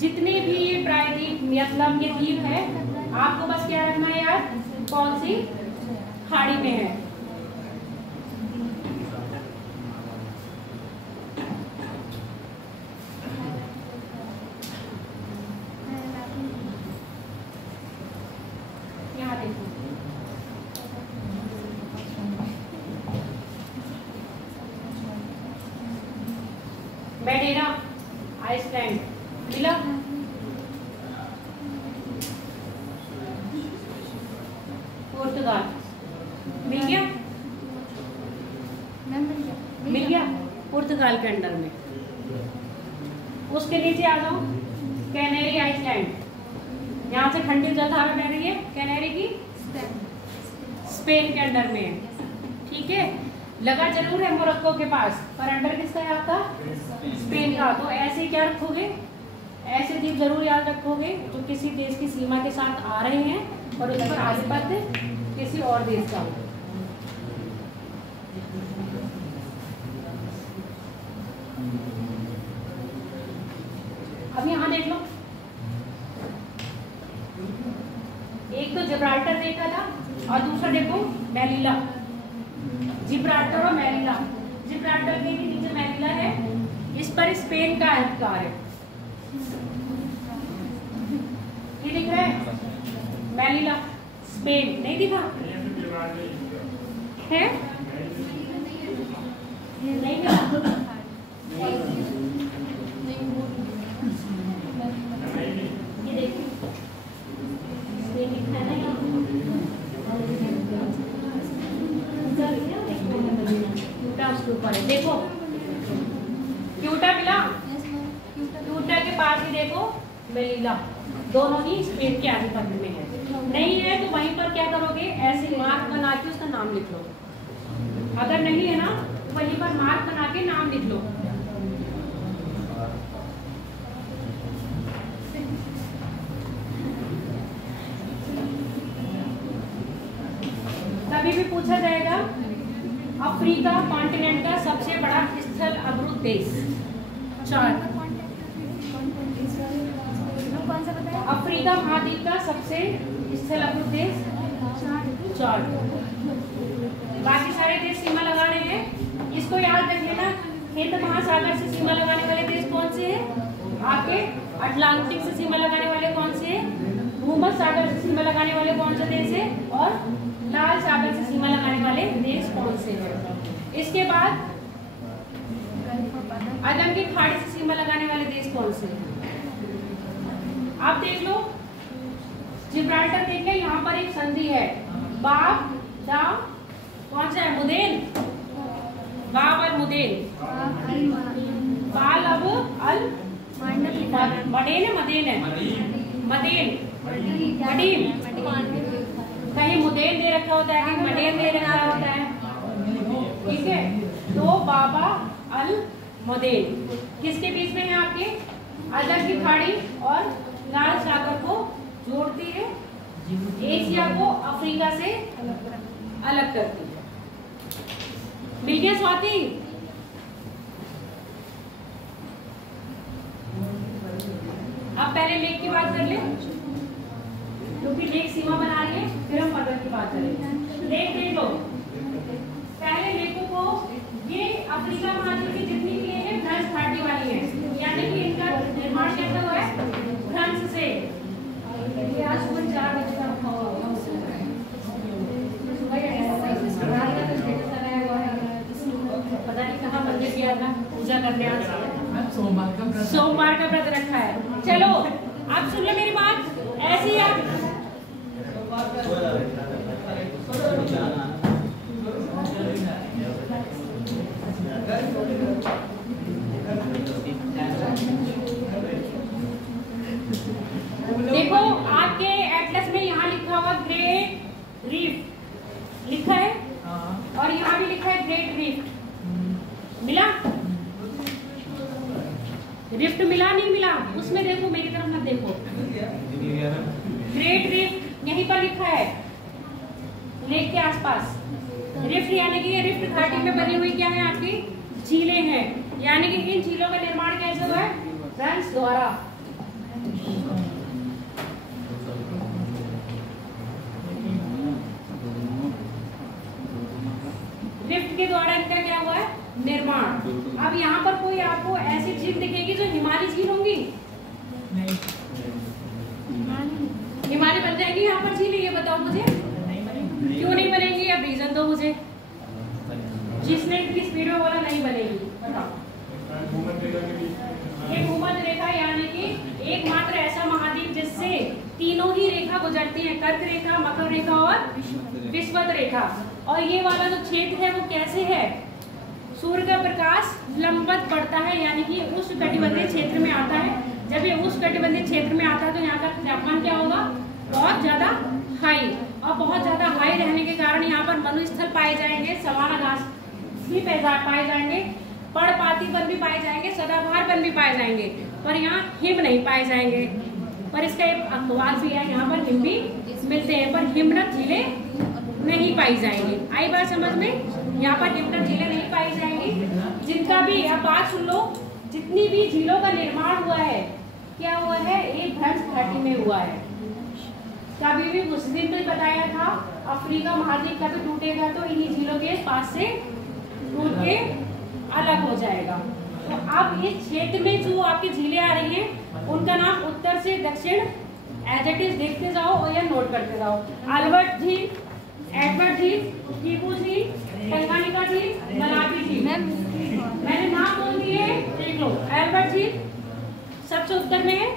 जितने भी ये प्रायद्वीप मतलब ये द्वीप है, आपको बस क्या रखना है यार, कौन सी खाड़ी में है। यहाँ देखो मैडेरा, आइसलैंड मिला, पुर्तगाल मिल गया, मिल गया पुर्तगाल के अंडर में। उसके नीचे आ जाओ, कैनेरी आइसलैंड, यहाँ से ठंडी जलधारा बह रही है, कैनेरी की स्पेन के अंडर में है, ठीक है। लगा जरूर है मोरक्को के पास, पर अंडर किसका है आपका, स्पेन का। तो ऐसे क्या रखोगे, ऐसे द्वीप जरूर याद रखोगे जो किसी देश की सीमा के साथ आ रहे हैं और उस पर आधिपत्य किसी और देश का हो। जिब्राल्टर देखा था, और दूसरा देखो मेलिला, जिब्राल्टर और मेलिला। जिब्राल्टर के नीचे मेलिला है, इस पर स्पेन का अधिकार है। ये दिख रहा है मेलिला, स्पेन नहीं दिखा है, नहीं दिखा। ये देखिए स्पेन लिखा है ना, क्यूटा उसके ऊपर है, देखो क्यूटा मिला, क्यूटा के पास ही देखो मेलिला, दोनों ही स्पेन के आधिपत्य में है। नहीं है तो वहीं पर क्या करोगे, ऐसे मार्क बना के उसका नाम लिख लो। अगर नहीं है ना तो वहीं पर मार्क बना के नाम लिख लो। कभी भी पूछा जाएगा अफ्रीका कॉन्टिनेंट का सबसे बड़ा स्थल अवरुद्ध देश, चार। अफ्रीका महाद्वीप का सबसे स्थल अवरुद्ध देश, चार। बाकी सारे देश सीमा लगा रहे हैं, इसको याद रख लेना। हिंद महासागर से सीमा लगाने वाले देश कौन से हैं? आपके अटलांटिक से सीमा लगाने वाले कौन से हैं? भूमध्य सागर से सीमा लगाने वाले कौन सा देश है? और लाल सागर से सीमा लगाने वाले देश कौन से हैं? इसके बाद अदम की खाड़ी से सीमा लगाने वाले देश कौन से हैं? आप देख लो, जिब्राल्टर देख ले, यहाँ पर एक संधि है, बाब दा कौन सा है? मुदेन, बाब अल मुदेन, बाल अब अल मडेन है, मदेन है, मदेन, मडीन, कहीं मुदेन दे रखा होता है, कहीं मडेन दे रखा होता है, ठीक है। तो बाबा अल मुदेन किसके बीच में है? आपके अदम की खाड़ी और लाल सागर को जोड़ती है, एशिया को अफ्रीका से अलग करती है। मिल गया स्वाति? अब पहले लेक की बात कर ले, क्योंकि लेक सीमा बना रही है, फिर हम मदर की बात करेंगे। लेक देख लो, पहले लेकों को, ये अफ्रीका महाद्वीप की जितनी भी है भ्रंश घाटी वाली है, यानी कि इनका निर्माण कैसा हुआ है? भ्रंश से। आज सुबह 4 बजे का रखा हुआ पता नहीं कहाँ मंदिर गया था पूजा करने, सोमवार का व्रत रखा है। चलो आप सुन लो मेरी बात, ऐसे ही आप देखो, आपके एटलस में यहाँ लिखा हुआ ग्रेट रीफ लिखा है, और यहाँ भी लिखा है ग्रेट रीफ। मिला? रिफ्ट मिला नहीं मिला? उसमें देखो, मेरी तरफ मत देखो, ग्रेट रीफ यहीं पर लिखा है, लेक के आसपास। रिफ्ट यानी कि ये रिफ्ट घाटी में बनी हुई क्या है? आपकी झीलें हैं, यानी कि इन झीलों का निर्माण कैसे हुआ है? भ्रंश द्वारा। रिफ्ट के द्वारा इनका क्या हुआ है? निर्माण। अब यहाँ पर कोई आपको ऐसी झील दिखेगी जो हिमालय झील होंगी? नहीं। हिमालय बन जाएगी यहाँ पर झील? ये बताओ मुझे, क्यों नहीं बनेगी? अब रीजन दो मुझे, जिसने इतनी स्पीड में बोला नहीं बनेगी, बताओ। ये भूमध्य रेखा यानी कि एकमात्र ऐसा महाद्वीप जिससे तीनों ही रेखा गुजरती है, कर्क रेखा, मकर रेखा और विषुवत रेखा। और ये वाला जो क्षेत्र है वो कैसे है? सूर्य का प्रकाश लंबवत पड़ता है, यानी कि उष्णकटिबंधीय क्षेत्र में आता है। जब ये उष्णकटिबंधीय क्षेत्र में आता है तो यहाँ का तापमान क्या होगा? बहुत ज्यादा हाई, और बहुत ज्यादा हाई रहने के कारण यहाँ पर मरुस्थल पाए जाएंगे, सवाना घास भी पाए जाएंगे, पर्णपाती वन भी पाए जाएंगे, सदाबहार वन भी पाए जाएंगे, पर यहाँ हिम नहीं पाए जाएंगे। पर इसका एक अपवाद भी है, यहाँ पर हिम भी मिलते हैं, पर हिमनद झीलें नहीं पाई जाएंगी। आई बात समझ में? यहाँ पर हिमनद झीलें नहीं पाई जाएंगी। जिनका भी, अब बात सुन लो, जितनी भी झीलों का निर्माण हुआ है, क्या हुआ है? एक भ्रंश घाटी में हुआ है। कभी भी उस दिन तो बताया था अफ्रीका महाद्वीप का तो टूटेगा तो इन्हीं झीलों के पास से टूट के अलग हो जाएगा। तो अब इस क्षेत्र में जो आपकी झीलें आ रही हैं उनका नाम उत्तर से दक्षिण एज इट इज देखते जाओ और या नोट करते जाओ। अल्बर्ट झील, एडवर्ड झील, कीपू झील, टंगानिका झील, मलावी झील। मैंने नाम बोल दिए, देख लो। एल्बर्ट झील सबसे उत्तर में है,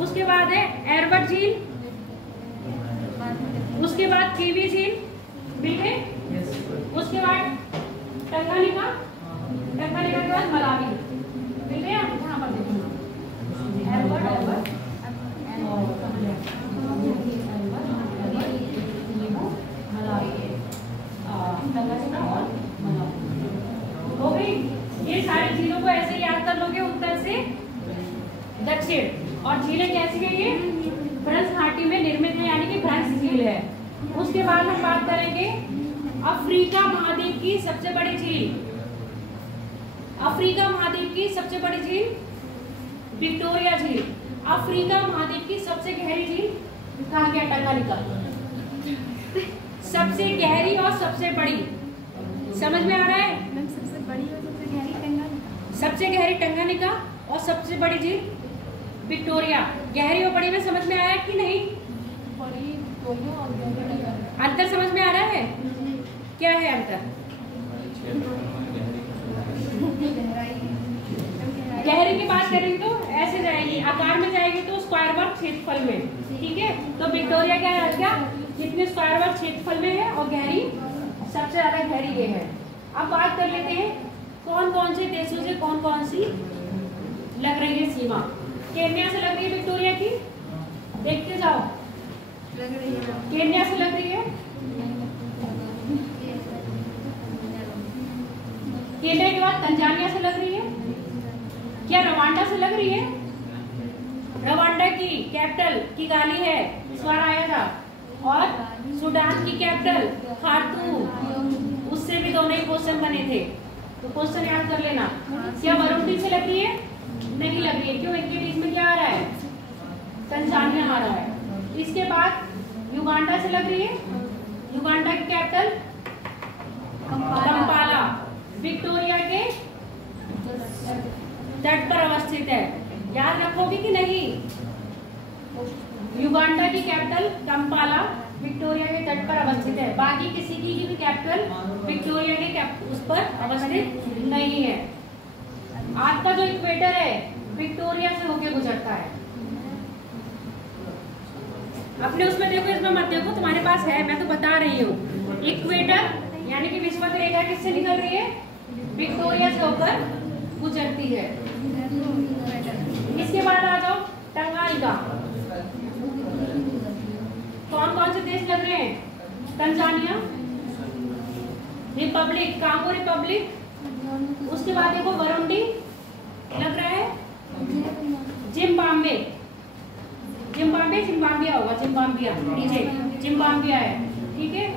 उसके बाद है एडवर्ड झील, उसके बाद कीवी झील, मिल गए, उसके बाद टंगानिका, टंगानिका के बाद मलावी, मिल गया। यहाँ पर देखो एल्बर्ट, एल्बर्ट हो गई। ये सारी झीलों को ऐसे याद कर लोगे उत्तर से दक्षिण। और झीलें कैसी है ये भ्रंश घाटी में निर्मित है, यानी कि भ्रंश झील है। उसके बाद हम बात करेंगे अफ्रीका महाद्वीप की सबसे बड़ी झील। अफ्रीका महाद्वीप की सबसे बड़ी झील विक्टोरिया झील। अफ्रीका महाद्वीप की सबसे गहरी झील कहाँ गया? टंगानिका। सबसे गहरी और सबसे बड़ी, समझ में आ रहा है? सबसे बड़ी और सबसे गहरी टंगानिका। सबसे गहरी टंगानिका और सबसे बड़ी झील विक्टोरिया। गहरी और बड़ी में समझ में आया कि नहीं? बड़ी विक्टोरिया और गहरी अंतर समझ में आ रहा है? क्या है अंतर? गहरी की बात करेंगे तो ऐसे जाएगी, आकार में जाएगी तो स्क्वायर वर्ग क्षेत्रफल में, ठीक है। तो विक्टोरिया क्या है? क्या कितने स्क्वायर वर्ग क्षेत्रफल में है और गहरी सबसे ज्यादा गहरी ये है। अब बात कर लेते हैं कौन कौन से देशों से कौन कौन सी लग रही है सीमा। केन्या से लग रही है विक्टोरिया की, देखते जाओ। लग रही है केन्या से लग रही है, केन्या के बाद तंजानिया से लग रही है। क्या रवांडा से लग रही है? रवांडा की कैपिटल किगाली है, इस बार आया था। और सूडान की कैपिटल खार्तूम, उससे भी दोनों ही क्वेश्चन बने थे, तो क्वेश्चन याद कर लेना। क्या बुरुंडी से लग रही है? नहीं लग रही है। क्यों? इनके बीच में क्या आ रहा है? तंजानिया आ रहा है। इसके बाद युगांडा से लग रही है, युगांडा की कैपिटल कंपाला, विक्टोरिया के तट पर अवस्थित है। याद रखोगे कि नहीं? युगांडा की कैपिटल कंपाला विक्टोरिया के तट पर अवस्थित है। बाकी किसी की भी कैपिटल विक्टोरिया के उस पर अवस्थित नहीं है। आपका जो इक्वेटर है विक्टोरिया से होके गुजरता है। अपने उसमें देखो, इसमें मत देखो, तुम्हारे पास है, मैं तो बता रही हूँ। इक्वेटर यानी कि विषुवत रेखा किससे निकल रही है? विक्टोरिया से होकर गुजरती है। इसके बाद आ जाओ टंगानिका। कौन कौन से देश लग रहे हैं? तंजानिया रिपब्लिक, कांगो रिपब्लिक, उसके बाद देखो बुरुंडी लग रहा है, जिम्बाब्वे, जिम्बाब्वे जिम्बाब्विया होगा, जिम्बाब्विया नीचे जिम्बाब्विया है, ठीक है।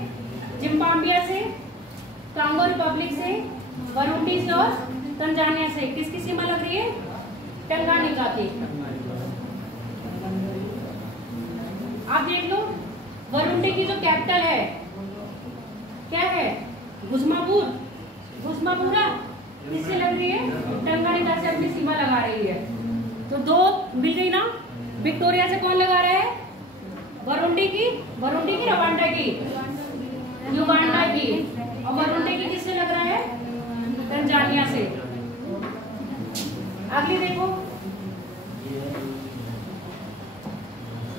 जिम्बाब्विया से, कांगो रिपब्लिक से, बुरुंडी से और तंजानिया से किसकी सीमा लग रही है? टंगानिका की। आप देख लो बुरुंडी की जो कैपिटल है क्या है? बुजुम्बुर, बुजुम्बुरा किससे लग रही है? टंगानिका से अपनी सीमा लगा रही है। तो दो मिल गई ना। विक्टोरिया से कौन लगा रहा है? बुरुंडी की, बुरुंडी की, रवांडा की, युगांडा की, और बुरुंडी की किससे लग रहा है? तंजानिया से। अगली देखो,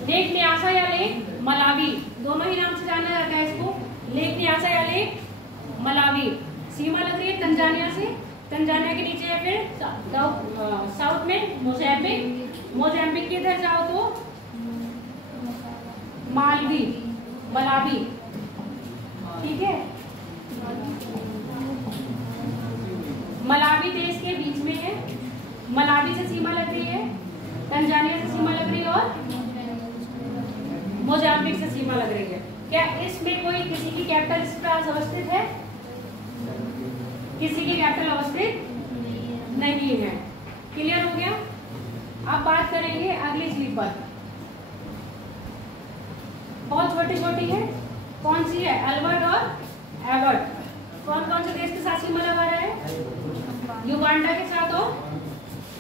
लेक न्यासा या लेक मलावी, दोनों ही नाम से जाना जाता है इसको। लेक न्यासा या लेक मलावी सीमा लग रही है तंजानिया से। तंजानिया के नीचे है फिर साउथ में मोजाम्बिक, मोजाम्बिक के इधर जाओ तो मालवी, मलावी, ठीक है। मलावी देश के बीच में है, मलावी से सीमा लग रही है, तंजानिया से सीमा लग रही है और मोजाम्बिक से सीमा लग रही है। क्या इसमें कोई किसी की कैपिटल इस पास अवस्थित है? किसी की कैपिटल अवस्थित नहीं है। क्लियर हो गया? अब बात करेंगे अगली स्लीप पर। बहुत छोटी छोटी है, कौन सी है? अल्बर्ट और एबर्ट। कौन कौन से देश के साथ सीमा लगा रहा है? युगांडा के साथ और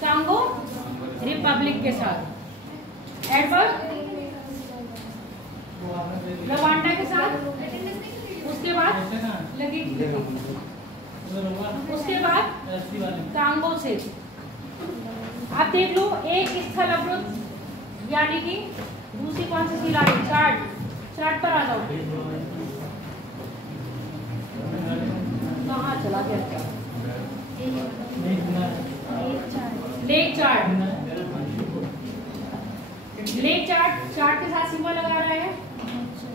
कांगो रिपब्लिक के साथ। एडवर्ड रवांडा के साथ, उसके बाद उसके बाद कांगो से। आप देख लो, एक स्थल अवरुद्ध यानी कि दूसरी कौन सी शिला? चार्ट पर आ जाओ। कहाँ चला गया? लेक चार्ट के साथ सीमा लगा रहा है,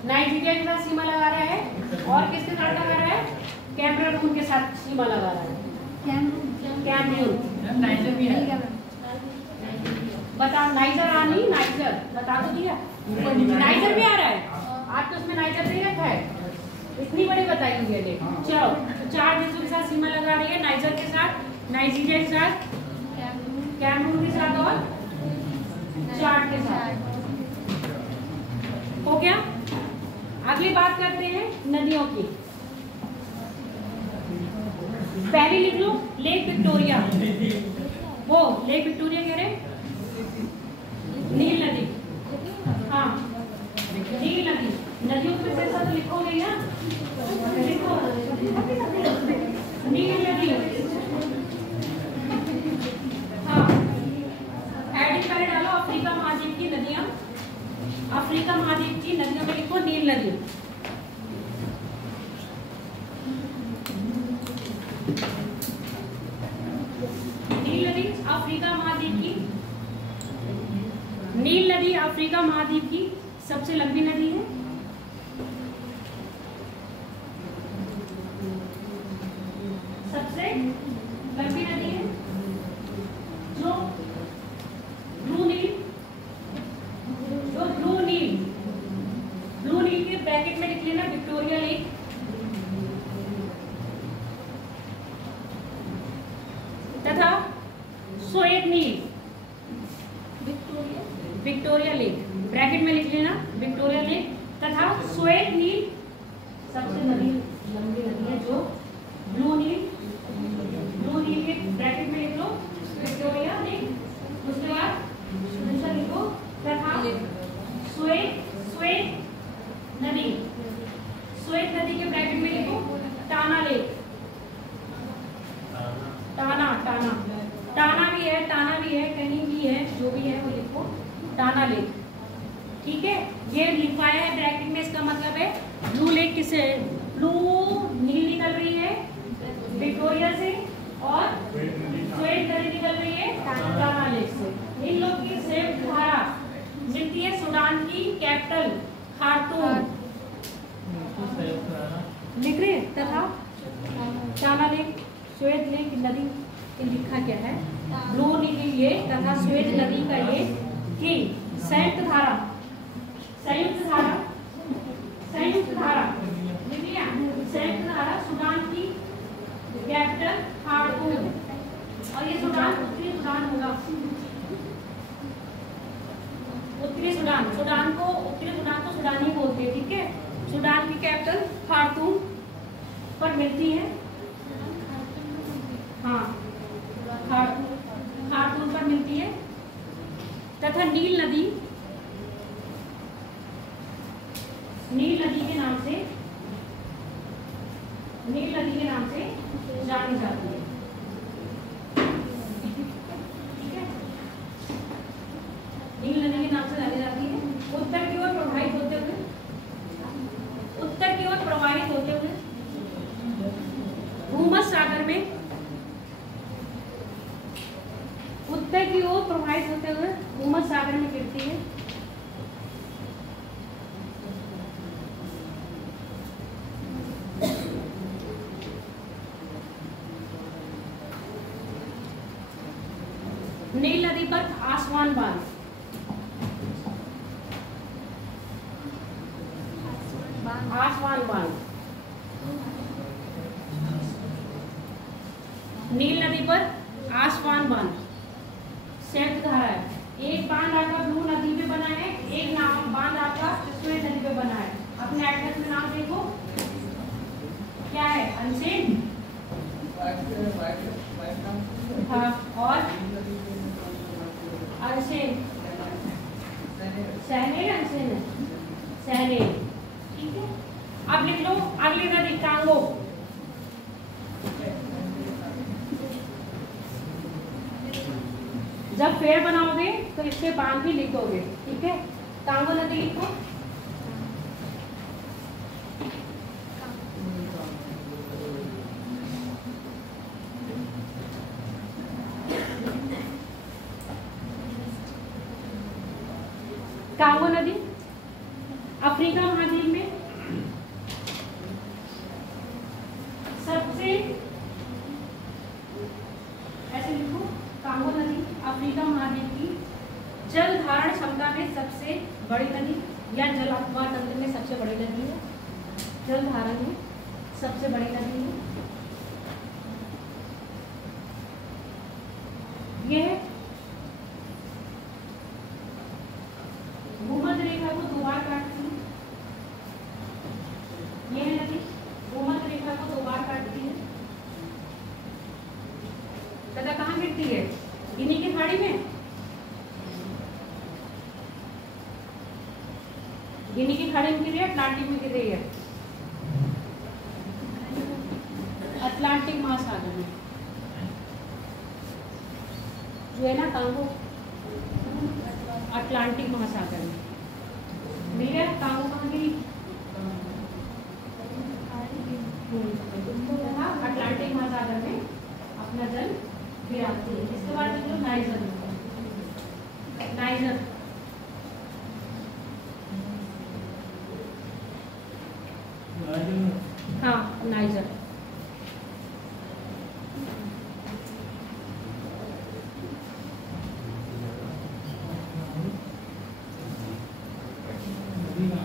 नाइजीरिया के साथ सीमा लगा रहा है, और किसके साथ लगा रहा है? कैमरून के साथ सीमा लगा रहा है। कैमरून। नाइजर भी है। बता, नाइजर बता दो दिया। नाइजर भी आ रहा है, आपको उसमें नाइजर नहीं रखा है, इतनी बड़ी बताई हुई है। चलो, तो 4 देशों के साथ सीमा लगा रही है, नाइजर के साथ, नाइजीरिया के साथ, कैमरून के साथ और चार्ट के साथ। हो गया। अगली बात करते हैं नदियों की। पहली लिख लो, लेक विक्टोरिया। वो लेक विक्टोरिया कह रहे, नील नदी। हाँ, नील नदी। नदियों के विषय सब लिखोगे ना, लिखो नील नदी। हाँ, हेडिंग पहले डालो अफ्रीका महाद्वीप की नदियां। अफ्रीका महाद्वीप की नदियों में लिखो नील नदी। नील नदी अफ्रीका महाद्वीप की, नील नदी अफ्रीका महाद्वीप की सबसे लंबी नदी है। सबसे लंबी नदी है जो ब्लू नील के ब्रैकेट में लिख लेना विक्टोरिया लेक। तथा श्वेत नील, विक्टोरिया लेक ब्रैकेट में लिख लेना विक्टोरिया लेक। तथा श्वेत नील सबसे लंबी नदी है जो ब्लू नील के ब्रैकेट में लिख लो विक्टोरिया लेक। उसके बाद दूसरा लिखो तथा श्वेत नदी के ब्रैकेट में लिखो टाना लेक। टाना भी है कहीं भी है, जो भी है वो लिखो टाना लेक। ठीक है, ये लिखवाया है ब्रैकेट में, इसका मतलब है ब्लू लेक किसे, ब्लू नील निकल रही है विक्टोरिया से और श्वेत नदी निकल रही है टाना लेक से। इन लोग की संयुक्त धारा मिलती है सूडान की कैपिटल खार्टूम। लिख रहे तथा टाना लेक, श्वेत लेक नदी लिखा क्या है, ब्लू नील ये तथा श्वेत नदी का ये कि संयुक्त धारा सूडान की कैपिटल खार्टूम। और ये सूडान उत्तरी सूडान होगा, उत्तरी सूडान को सूडानी बोलते हैं। ठीक है, सूडान की कैपिटल खार्टूम पर मिलती है। हाँ, खार्टूम पर मिलती है। तथा नील नदी के नाम से जानी जाती है। ठीक है, नील नदी के नाम से जानी जाती है। उत्तर की ओर प्रवाहित होते हुए भूमध्य सागर में, उत्तर की ओर प्रवाहित होते हुए भूमध्य सागर में गिरती है। नील नदी पर आसवान बांध, नील नदी पर आसवान बांध संयुक्त धारा है। एक बांध आपका ब्लू नदी पे बना है, एक बांध आपका श्वेत नदी पे बना है। सहने अनसहने सहने, ठीक है। अब लिख लो अगली नदी कांगो। जब फेर बनाओगे तो इसके बांध भी लिखोगे, ठीक है। कांगो नदी लिखो। कांगो नदी अफ्रीका महाद्वीप में सबसे, ऐसे लिखो, कांगो नदी अफ्रीका महाद्वीप की जल धारण क्षमता में सबसे बड़ी नदी या जल अपवाह तंत्र में सबसे बड़ी नदी है। जल धारण में सबसे बड़ी नदी है। यह भूमध्य रेखा को दो बार काटती है। यह नदी भूमध्य रेखा को दो बार काटती है तथा कहाँ गिरती है? गिनी की खाड़ी में। गिनी की खाड़ी में गिर रही है, अटलांटिक में गिर रही है? अटलांटिक महासागर में जो है ना कांगो, अटलांटिक महासागर में मिल गया। कांगो कहाँ गिरी? अटलांटिक महासागर में अपना जल गिराती है। इसके बाद लिख लो नाइजर। नाइजर हाँ, नाइजर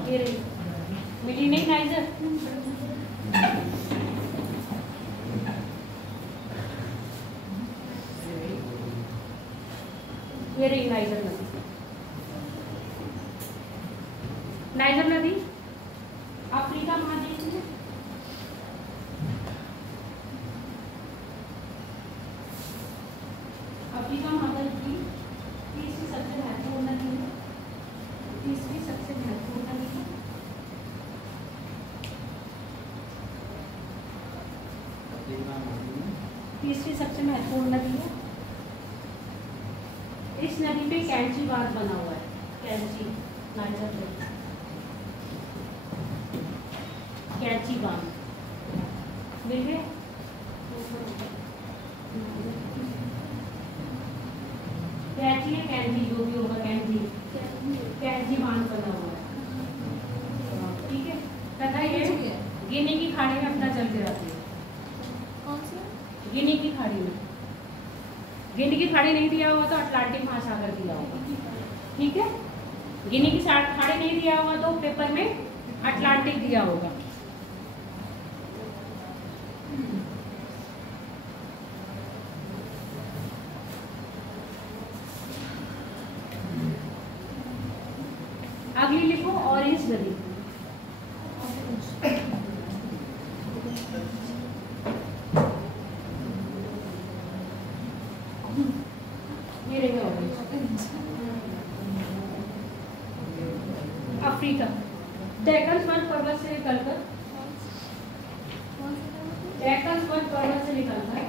ये रही, मिली नहीं नाइजर? ये रही नाइजर नदी। नाइजर नदी अफ्रीका महाद्वीप में अफ्रीका महाद्वीप की तीसरी सबसे महत्वपूर्ण नदी है। तीसरी सबसे महत्वपूर्ण नदी है। तीसरी सबसे महत्वपूर्ण नदी है। इस नदी पे कैंची बांध बना हुआ है। कैंची नाइजर पे कैंची बांध मिल गए। कैंची है, कैंची जो भी होगा, कैंची कैंची बांध बना हुआ है, ठीक है। तथा ये गिनी की खाड़ी में अपना जल गिराती है। कौन सी? गिनी की खाड़ी में। गिनी की खाड़ी नहीं दिया हुआ तो अटलांटिक महासागर दिया होगा, ठीक है। गिनी की खाड़ी नहीं दिया हुआ तो पेपर में अटलांटिक दिया होगा। अगली लिखो ऑरेंज नदी। ये रहेगा ऑरेंज। अफ्रीका डेक्कन स्वर्ग पर्वत से निकलकर, डेक्कन स्वर्ग पर्वत से निकलकर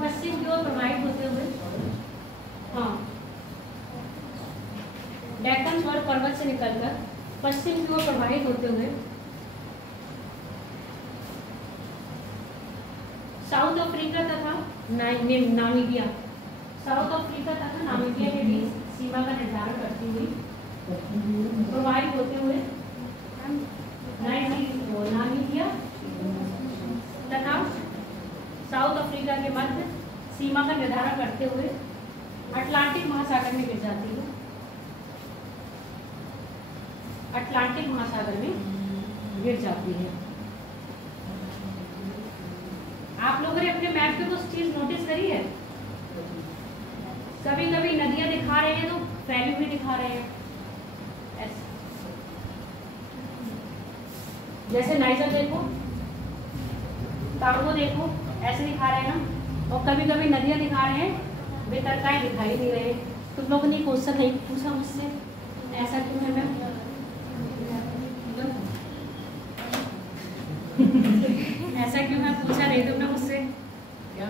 पश्चिम की ओर प्रवाहित होते हुए, हाँ, डेक्कन स्वर्ग पर्वत से निकलकर पश्चिम की ओर प्रवाहित होते हुए साउथ अफ्रीका तथा नामीबिया, साउथ अफ्रीका तथा नामीबिया के बीच सीमा का निर्धारण करती हुई प्रवाहित होते हुए नामीबिया तथा साउथ अफ्रीका के मध्य सीमा का निर्धारण करते हुए अटलांटिक महासागर में गिर जाती है। अटलांटिक महासागर में गिर जाती है। आप लोगों ने अपने मैप पे कुछ चीज नोटिस करी है? कभी कभी नदियां दिखा रहे हैं तो फैली हुई दिखा रहे हैं, ऐसे। जैसे नाइजर देखो, कांगो देखो, ऐसे दिखा रहे हैं ना। और कभी कभी नदियां दिखा रहे हैं, बेतरकाएं दिखाई नहीं रहे। तुम लोगों ने क्वेश्चन नहीं पूछा मुझसे, ऐसा क्यों है, पूछा नहीं तुमने मुझसे? क्या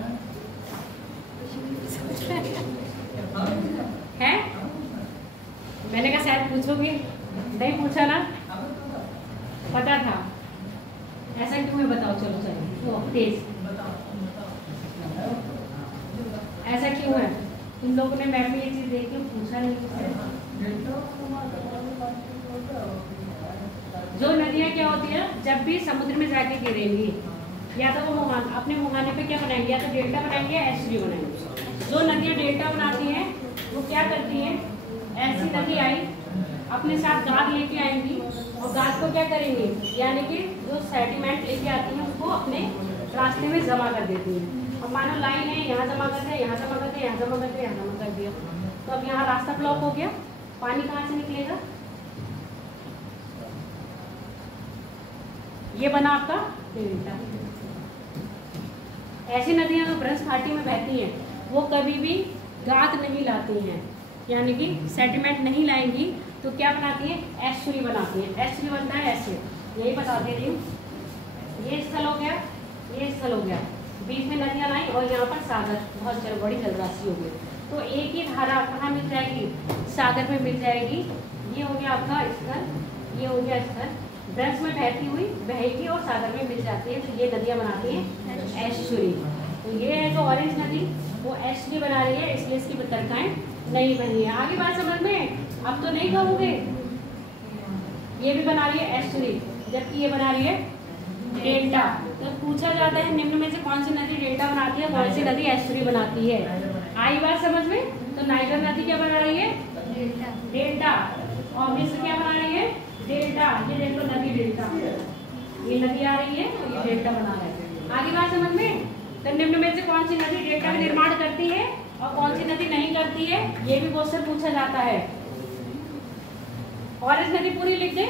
है? मैंने कहा शायद पूछोगे, नहीं पूछा ना, पता था। ऐसा क्यों है बताओ, चलो चलो वो तेज, ऐसा क्यों है? तुम लोगों ने मैम में ये चीज देख के पूछा नहीं मुझसे। जो नदियाँ क्या होती है, जब भी समुद्र में जाके गिरेंगी, या तो वो अपने मुहाने पे क्या बनाएंगे, या तो डेल्टा बनाएंगे या एस्ट्री बनाएंगे। जो नदियाँ डेल्टा बनाती हैं वो क्या करती हैं, ऐसी नदी आई अपने साथ गाद लेके आएंगी और गाद को क्या करेंगे, यानी कि जो सेडिमेंट लेके आती हैं उसको अपने रास्ते में जमा कर देती हैं। अब मानो लाइन है, यहाँ जमा कर दिया, यहाँ जमा कर दिया, यहाँ जमा कर दिया, यहाँ जमा कर दिया, तो अब यहाँ रास्ता ब्लॉक हो गया, पानी कहाँ से निकलेगा? ये बना आपका डेल्टा। ऐसी नदियाँ जो ब्रज घाटी में बहती हैं वो कभी भी गाद नहीं लाती हैं, यानी कि सेडिमेंट नहीं लाएंगी, तो क्या बनाती हैं, एस्चुरी बनाती हैं। एस्चुरी बनता है ऐसे, यही बता दे रही हूँ। ये स्थल हो गया, ये स्थल हो गया, बीच में नदियाँ लाई और यहाँ पर सागर, बहुत बड़ी जलराशि हो गई, तो एक ही धारा कहाँ मिल जाएगी, सागर में मिल जाएगी। ये हो गया आपका स्थल, ये हो गया स्थल, ब्रज में बहती हुई बहेगी और सागर में मिल जाती है, तो ये नदियाँ बनाती हैं एस्चुरी। तो ये है जो ऑरेंज नदी, वो एस्चुरी बना रही है, इसलिए इसकी वितरकाएं नहीं बनी है। आगे बात समझ में, अब तो नहीं कहोगे। ये भी बना रही है एस्चुरी, जबकि ये बना रही है डेल्टा। तो पूछा जाता है निम्न में से कौन सी नदी डेल्टा बनाती है, कौन सी नदी एस्चुरी बनाती है। आई बात समझ में? तो नाइगर नदी क्या बना रही है, डेल्टा, और मिस्र क्या बना रही है, डेल्टा। ये देख लो नदी डेल्टा, ये नदी आ रही है और ये डेल्टा बना रहा है। आगे बात समझ में? तो निम्न में से कौन सी नदी डेल्टा का निर्माण करती है और कौन सी नदी नहीं करती है, ये भी क्वेश्चन पूछा जाता है। ऑरेंज नदी पूरी लिख दे,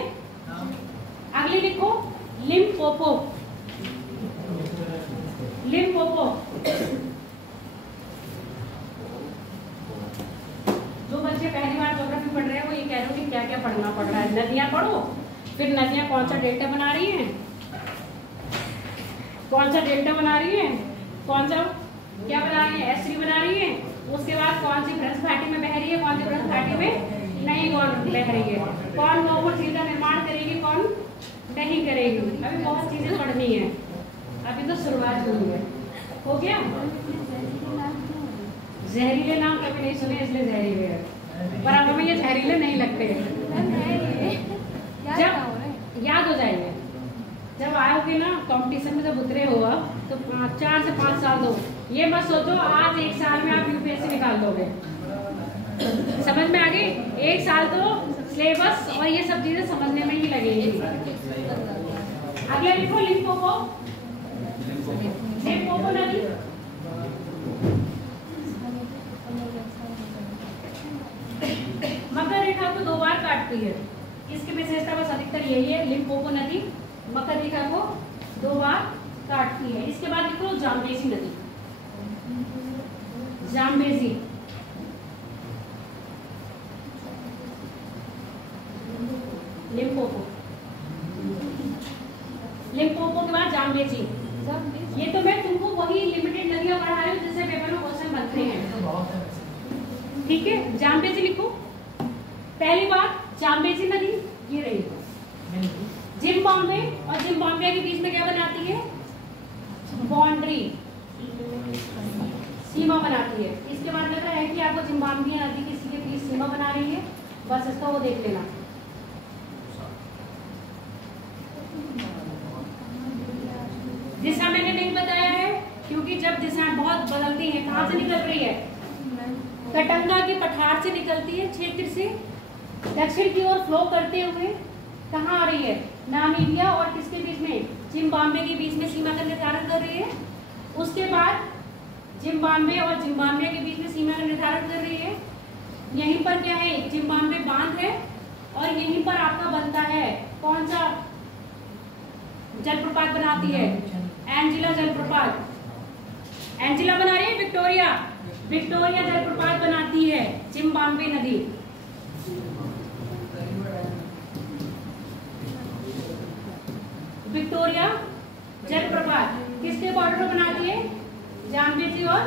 अगली लिखो लिम्पोपो। लिम्पोपो जो बच्चे पहली बार ज्योग्राफी पढ़ रहे हैं वो ये कह रहे हो कि क्या क्या पढ़ना पड़ रहा है। नदियाँ पढ़ो, फिर नदियाँ कौन सा डेल्टा बना रही हैं, कौन सा डेल्टा बना रही है, कौन सा क्या बना रही है, एस्ट्री बना रही है, उसके बाद कौन सी ब्रज घाटी में बह रही है, कौन सी ब्रज घाटी में नहीं कौन बह रही है, कौन वो झील का निर्माण करेगी, कौन नहीं करेगी। अभी बहुत चीजें पढ़नी है, अभी तो शुरुआत हुई है। हो गया? जहरीले नाम कभी नहीं सुने इसलिए जहरीले है, पर अब हमें ये जहरीले नहीं लगते। जब याद हो जाएंगे, जब आओगे ना कंपटीशन में, जब उतरे हो तो 4 से 5 साल दो। ये मत सोचो आज 1 साल में आप यूपीएससी निकाल दोगे, समझ में आ गई? 1 साल तो सिलेबस और ये सब चीजें समझने में ही लगेगी। अगले लिखो लिम्पोपो। लिम्पोपो नदी मकर रेखा को 2 बार काटती है, इसकी विशेषता बस अधिकतर यही है। लिम्पोपो नदी मकर रेखा को 2 बार काटती है। इसके बाद लिखो जाम्बेजी नदी। जाम्बेजी, लिम्पोपो, लिम्पोपो के बाद जाम्बेजी। ये तो मैं तुमको वही लिमिटेड नदियां पढ़ा रही हूँ जिससे पेपर में क्वेश्चन बनते हैं, ठीक है? जाम्बेजी लिखो। पहली बात जाम्बेजी नदी ये रही, जिम्बाब्वे और जिम्बाब्वे के बीच में क्या बनाती है, बाउंड्री, सीमा बनाती है। इसके बाद लग रहा है कि आपको जिम्बाब्वे नदी किसी के बीच सीमा बना रही है, बस इसका वो देख लेना। दिशा मैंने नहीं बताया है क्योंकि जब दिशाएं बहुत बदलती हैं, कहाँ से निकल रही है, कटंगा के पठार से निकलती है, क्षेत्र से दक्षिण की ओर फ्लो करते हुए कहाँ आ रही है, नामीबिया और किसके बीच में, जिम्बाब्वे के बीच में सीमा का निर्धारण कर रही है। उसके बाद जिम्बाब्वे और जिम्बाब्वे के बीच में सीमा का निर्धारण कर रही है। यहीं पर क्या है, जिम्बाब्वे बांध है और यहीं पर आपका बनता है कौन सा जलप्रपात बनाती है, एंजिला जलप्रपात। एंजिला बना रही है विक्टोरिया, विक्टोरिया जलप्रपात बनाती है जिम्बाब्वे नदी। विक्टोरिया जलप्रपात जाम्बेजी और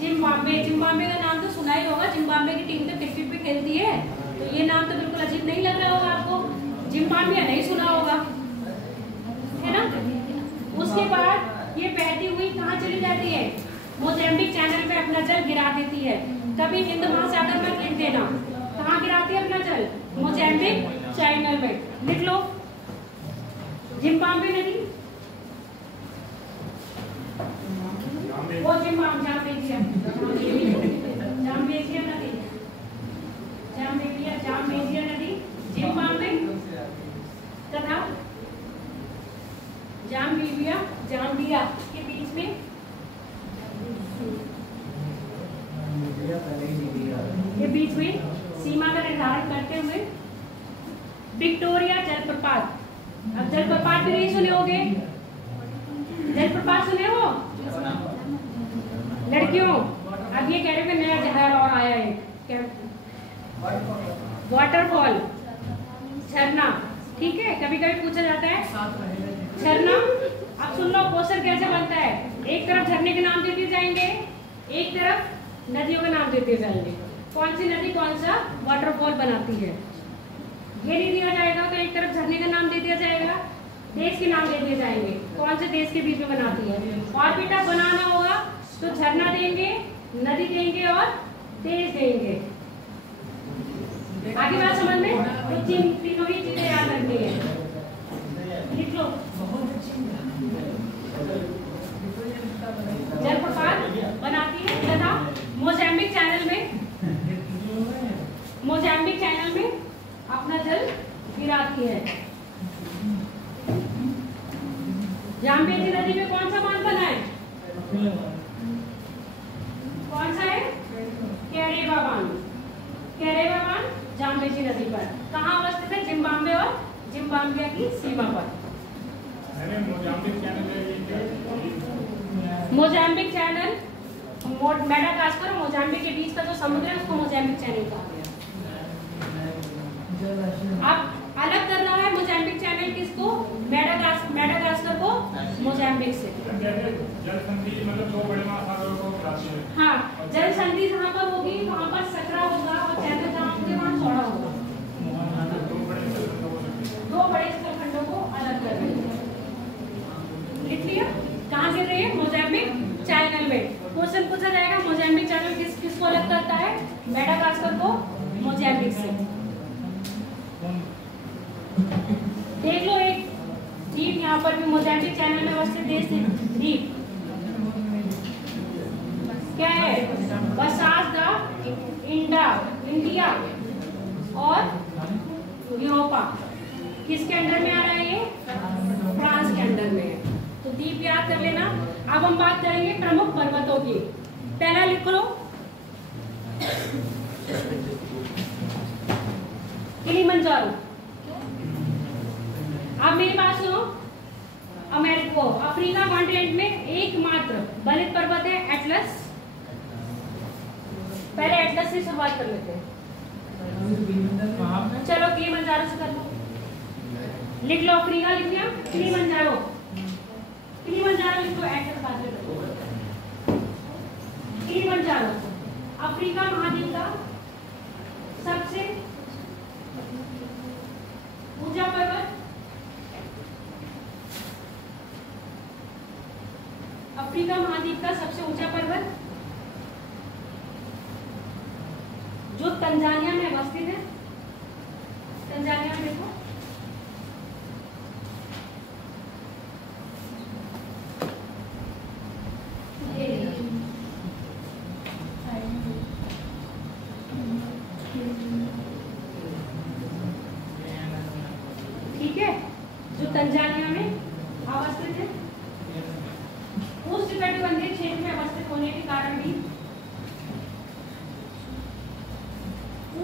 जिम्बाब्वे। जिम्बाब्वे का नाम तो सुना ही होगा, जिम्बाब्वे की टीम तो क्रिकेट भी खेलती है, तो ये नाम तो बिल्कुल अजीब नहीं लग रहा होगा आपको। जिम्बाब्वे नहीं सुना होगा, है ना। उसके बाद ये बहती हुई कहाँ चली जाती है? मोजाम्बिक चैनल में अपना जल गिरा देती है। कभी हिंद महासागर में लिख देना, कहाँ गिराती है अपना जल? मोजाम्बिक चैनल में। लिख लो जिम्बाब्वे नदी, वो जाम्बेजिया नदी, जाम्बेजिया नदी जिम्बाब्वे तथा जाम्बिया के बीच में, सीमा का निर्धारण करते हुए विक्टोरिया जलप्रपात। अब जलप्रपात भी नहीं सुने होंगे, जलप्रपात सुने हो लड़कियों? अब ये कह रहे हैं नया जहर और आया है, वाटरफॉल, झरना। ठीक है, कभी कभी पूछा जाता है झरना। अब सुन लो क्वेश्चन कैसे बनता है। एक तरफ झरने के नाम दे दिए जाएंगे, एक तरफ नदियों के नाम दे दिए जाएंगे। कौन सी नदी कौन सा वाटरफॉल बनाती है ये नहीं दिया जाएगा, तो एक तरफ झरने का नाम दे दिया जाएगा, देश के नाम दे दिए जाएंगे, कौन से देश के बीच में बनाती है। और बेटा बनाना होगा तो झरना देंगे, नदी देंगे और देश देंगे। आगे बात समझ में? तो तीनों ही चीजें याद रखनी है, लिख लो। जलप्रपात बनाती है तथा मोजाम्बिक चैनल में अपना जल गिराती है। जाम्बेजी नदी में कौन सा बांध बना है? कौन सा है? कैरेबा बांध जाम्बेजी नदी पर। कहाँ अवस्थित है? जिम्बाब्वे और जिम्बाब्वे की सीमा पर। मोजाम्बिक चैनल मेडागास्कर और मोजाम्बिक के बीच का जो समुद्र है उसको मोजाम्बिक चैनल कहा गया। अब अलग करना है मोजाम्बिक चैनल किसको? मेडागास्कर को मोजाम्बिक से। जल संधि मतलब दो बड़े महासागरों को मिलाती है। हाँ, जल संधि जहाँ पर होगी वहाँ पर सकरा होगा और चैनल जहाँ होंगे वहाँ चौड़ा होगा। दो बड़े स्थलखंडों को अलग कर देंगे। लिख लिया? कहाँ गिर रही है? मोजाम्बिक चैनल में। क्वेश्चन पूछा जाएगा मोजाम्बिक चैनल किसको अलग करता है? मेडागास्कर को मोजाम्बिक से। देख लो एक द्वीप यहाँ पर भी मोजाम्बिक चैनल में अवस्थित देश द्वीप क्या है? बसास द इंडिया और यूरोपा किसके अंडर में आ रहा है? ये फ्रांस के अंडर में है। तो द्वीप याद कर लेना। अब हम बात करेंगे प्रमुख पर्वतों की। पहला लिख लो किलिमंजारो। अब मेरी बात सुनो, अफ्रीका कॉन्टिनेंट में एकमात्र बलित पर्वत है एटलस। पहले एटलस से शुरुआत कर लेते हैं। चलो किलिमंजारो से कर लो। लिख लो अफ्रीका, लिख लिया? किलिमंजारो लिखो, एटलस बाद में लिखो। किलिमंजारो अफ्रीका महाद्वीप का सबसे ऊंचा पर्वत। अफ्रीका महाद्वीप का सबसे ऊंचा पर्वत जो तंजानिया में अवस्थित है। तंजानिया में देखो, ठीक है, जो तंजानिया में अवस्थित है। उष्णकटिबंधीय क्षेत्र में अवस्थित होने के कारण भी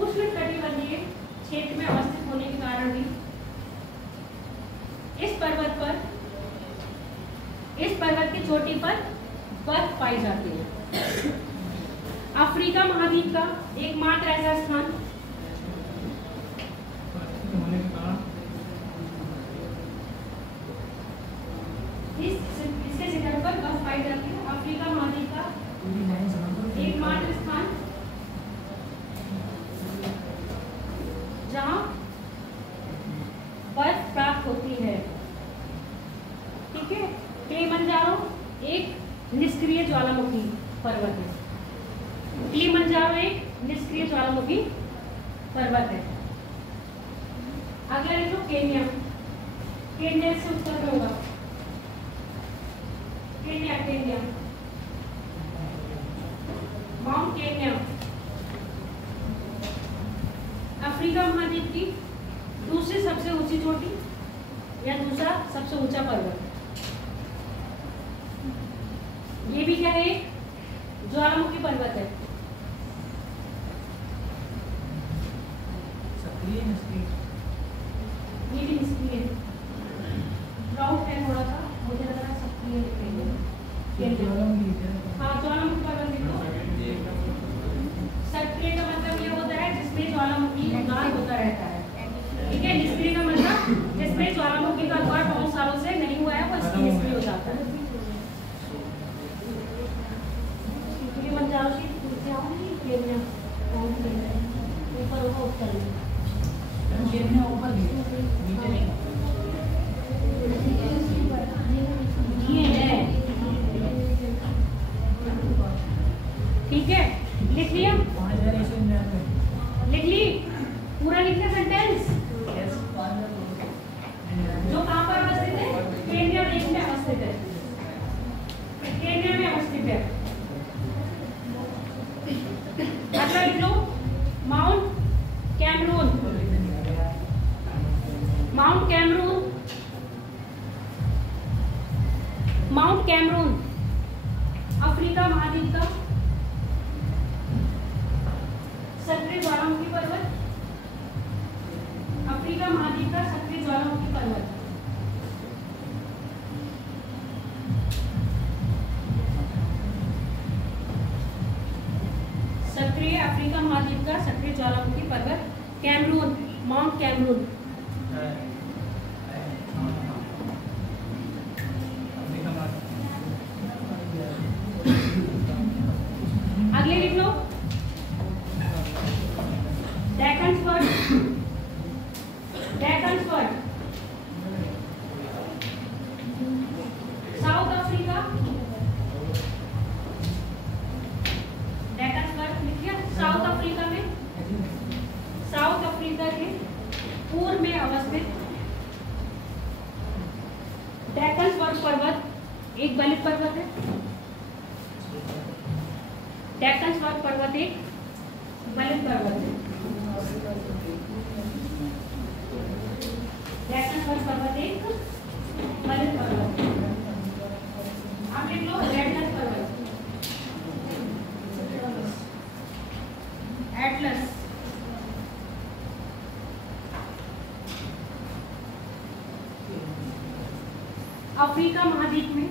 उष्णकटिबंधीय क्षेत्र में अवस्थित होने के कारण भी इस पर्वत की चोटी पर बर्फ पाई जाती है। अफ्रीका महाद्वीप का एकमात्र ऐसा स्थान इसके शिखर पर बर्फ पाई जाती है। अफ्रीका महाद्वीप ज्वालामुखी पर्वत है। किलिमंजारो एक निष्क्रिय ज्वालामुखी पर्वत है। अगला लिखो केन्या। केन्या से उत्तर में होगा। Kenya Kenya mount Kenya Africa महाद्वीप की दूसरी सबसे ऊंची चोटी या दूसरा सबसे ऊंचा पर्वत। ये भी क्या है? ज्वालामुखी पर्वत है। सक्रिय निष्क्रिय ये भी निष्क्रिय है। डाउट है थोड़ा सा, मुझे लग रहा है सक्रिय लिखेंगे। हाँ ज्वालामुखी पर्वत लिखो। सक्रिय का मतलब ये होता है जिसमें ज्वालामुखी उद्गार होता रहता है, ठीक है। निष्क्रिय का मतलब जिसमें ज्वालामुखी का उद्गार बहुत सालों से नहीं हुआ है, वो इसलिए निष्क्रिय हो जाता है। ऊपर होगा उत्तर में। ऊपर नीचे नहीं। ये है, ठीक है। लिख लिया? 5099 लिख ली? पूरा लिखना सेंटेंस। जो कहाँ पर अवस्थित है? केन्या देश में अवस्थित है। केन्या में अवस्थित है। अगला लिख लो Mount Cameroon. Mount Cameroon, Mount Cameroon Africa महाद्वीप का सक्रिय ज्वालामुखी पर्वत। अफ्रीका महाद्वीप का सक्रिय ज्वालामुखी पर्वत। सक्रिय अफ्रीका महाद्वीप का सक्रिय ज्वालामुखी पर्वत कैमरून, माउंट कैमरून। अगले लिख लो Drakensberg. Drakensberg South Africa. Drakensberg लिखिए। साउथ अफ्रीका में, साउथ अफ्रीका के पूर्व में अवस्थित डेक्कन स्वर्ड पर्वत एक बलित पर्वत है। डेक्कन स्वर्ड पर्वत एक बलित पर्वत है। डेक्कन स्वर्ड पर्वत एक बलित पर्वत है। आप लिख लो एटलस पर्वत। एटलस अफ्रीका महाद्वीप में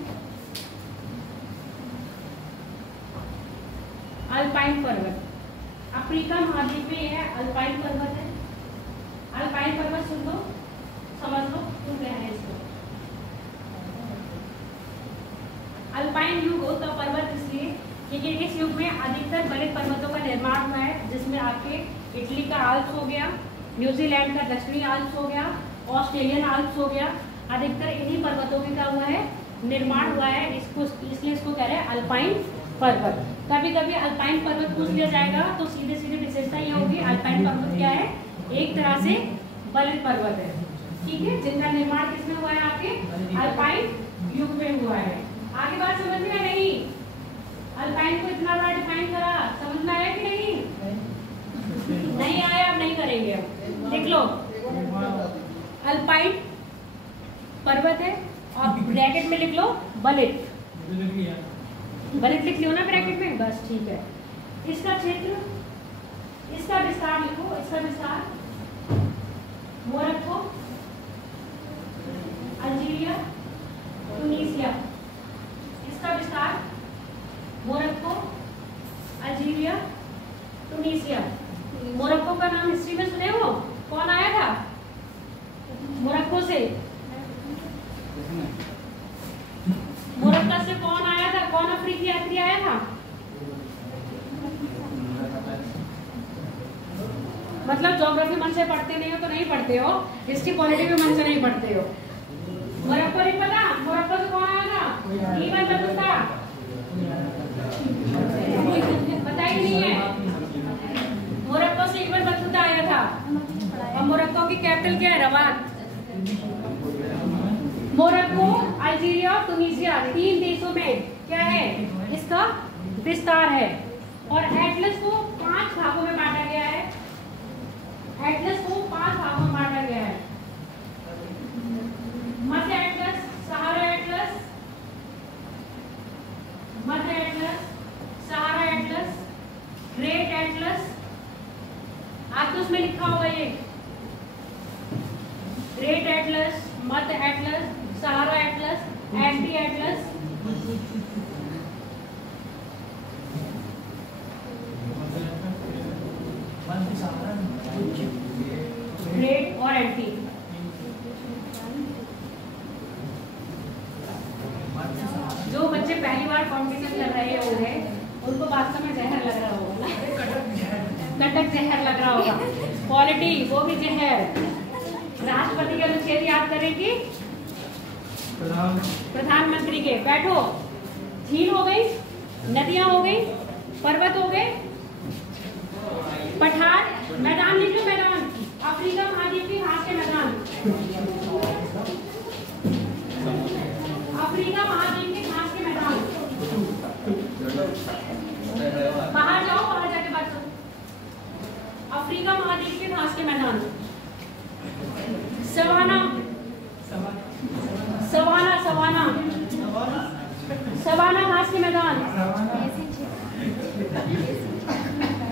अल्पाइन पर्वत। अफ्रीका महाद्वीप में यह अल्पाइन पर्वत है। अल्पाइन पर्वत सुन लो, समझ लो क्यों कह रहे हैं इसको। अल्पाइन युग हो तो पर्वत इसलिए क्योंकि इस युग में अधिकतर बलित पर्वतों का निर्माण हुआ है, जिसमें आपके इटली का आल्प्स हो गया, न्यूजीलैंड का दक्षिणी आल्प्स हो गया, ऑस्ट्रेलियन आल्प्स हो गया। अधिकतर इन्हीं पर्वतों की क्या हुआ है? निर्माण हुआ है। इसको इसलिए इसको कह रहे हैं अल्पाइन पर्वत। कभी कभी अल्पाइन पर्वत पूछ लिया जाएगा तो सीधे सीधे विशेषता ये होगी अल्पाइन पर्वत क्या है? एक तरह से बलित पर्वत है, ठीक है, जिनका निर्माण किसमें हुआ है? आपके अल्पाइन युग में हुआ है। आगे बात समझ में नहीं? अल्पाइन को इतना बड़ा डिफाइन करा, समझ में आया कि नहीं? नहीं आया, अब नहीं करेंगे। अब लिख लो अल्पाइन पर्वत है और ब्रैकेट में लिख लो बलित। बलित लिख लियो ना ब्रैकेट में, बस ठीक है। इसका क्षेत्र, इसका विस्तार लिखो। इसका विस्तार मोरक्को, अल्जीरिया, ट्यूनीसिया। इसका विस्तार मोरक्को, अल्जीरिया, ट्यूनीसिया। मोरक्को का नाम हिस्ट्री में सुने हो? कौन आया था मोरक्को से? मोरक्को से कौन आया था? कौन अफ्रीकी यात्री आया था? मतलब ज्योग्राफी मन से पढ़ते नहीं हो तो नहीं पढ़ते हो, हिस्ट्री पॉलिटी भी मन से नहीं पढ़ते हो। मोरक्को नहीं पता? मोरक्को से कौन आया था? Ibn Battuta. पता ही नहीं है। मोरक्को से एक बार बतूता आया था और मोरक्को की कैपिटल क्या है? रबात। मोरक्को, अल्जीरिया, तुनीसिया 3 देशों में क्या है? इसका विस्तार है। और एटलस को 5 भागों में बांटा गया है। एटलस को 5 भागों में बांटा गया है। मध्य एटलस, सहारा एटलस, मध्य एटलस, सहारा एटलस, ग्रेट एटलस। आपको उसमें लिखा होगा ये ग्रेट एटलस, मध्य एटलस, सहारा एटलस, एंटी एटलस। ग्रेट और एंटी। जो बच्चे पहली बार कॉम्पिटिशन कर रहे होंगे उनको वास्तव में जहर लग रहा होगा ना, कटक जहर लग रहा होगा। पॉलिटी वो भी जहर। राष्ट्रपति के अनुच्छेद याद करें कि प्रधानमंत्री के। बैठो। झील हो गई, नदियां हो गई, पर्वत हो गए, पठार, मैदान लिख लो। मैदान अफ्रीका महाद्वीप की घास के मैदान, अफ्रीका महाद्वीप के घास के मैदान। बाहर जाओ, बाहर जाके बात करो। अफ्रीका महाद्वीप के घास के मैदान। सवाना, सवाना, सवाना, सवाना घास के मैदान।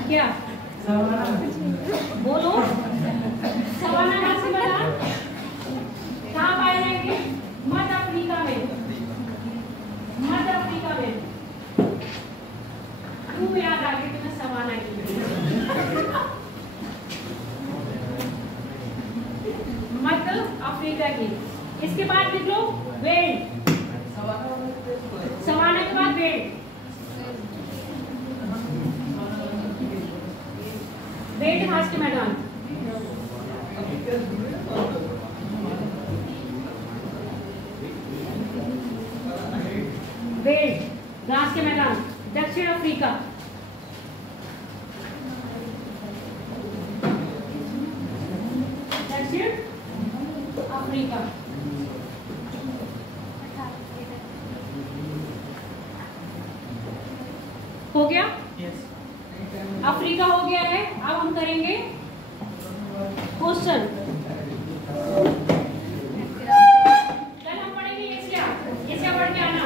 क्या बोलो? सवाना घास के मैदान कहाँ पाए जाएंगे? मध्य अफ्रीका में, मध्य अफ्रीका में। क्यों याद आ गई तुम्हें सवाना की? मध्य अफ्रीका की। इसके बाद लिख लो वेल्ड। सवाना के बाद वेल्ड। वेल्ड घास के मैदान। वेल्ड घास के मैदान। दक्षिण अफ्रीका। दक्षिण अफ्रीका। हो गया? अफ्रीका हो गया है। अब हम करेंगे क्वेश्चन। कल हम पढ़ेंगे एशिया। एशिया पढ़ के आना।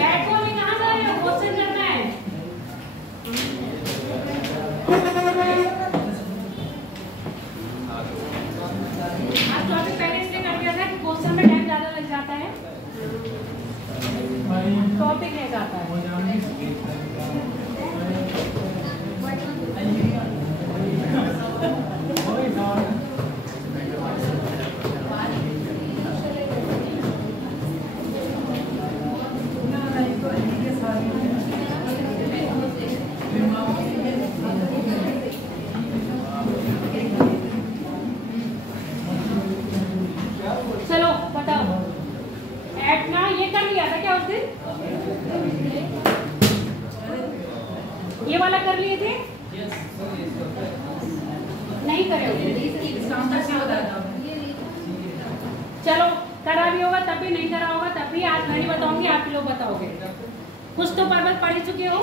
बैठो में कहाँ जा रहे हो? क्वेश्चन करना है। आज टॉपिक पहले इसलिए कर दिया था कि क्वेश्चन में टाइम ज्यादा लग जाता है, टॉपिक रह जाता है। चलो बताओ। एटना ये कर लिया था क्या उस दिन? ये वाला कर लिए थे? नहीं करे? चलो करा भी होगा तब भी, नहीं करा होगा तब भी। आज मैं नहीं बताऊंगी, आप लोग बताओगे। कुछ तो पर्वत पढ़ चुके हो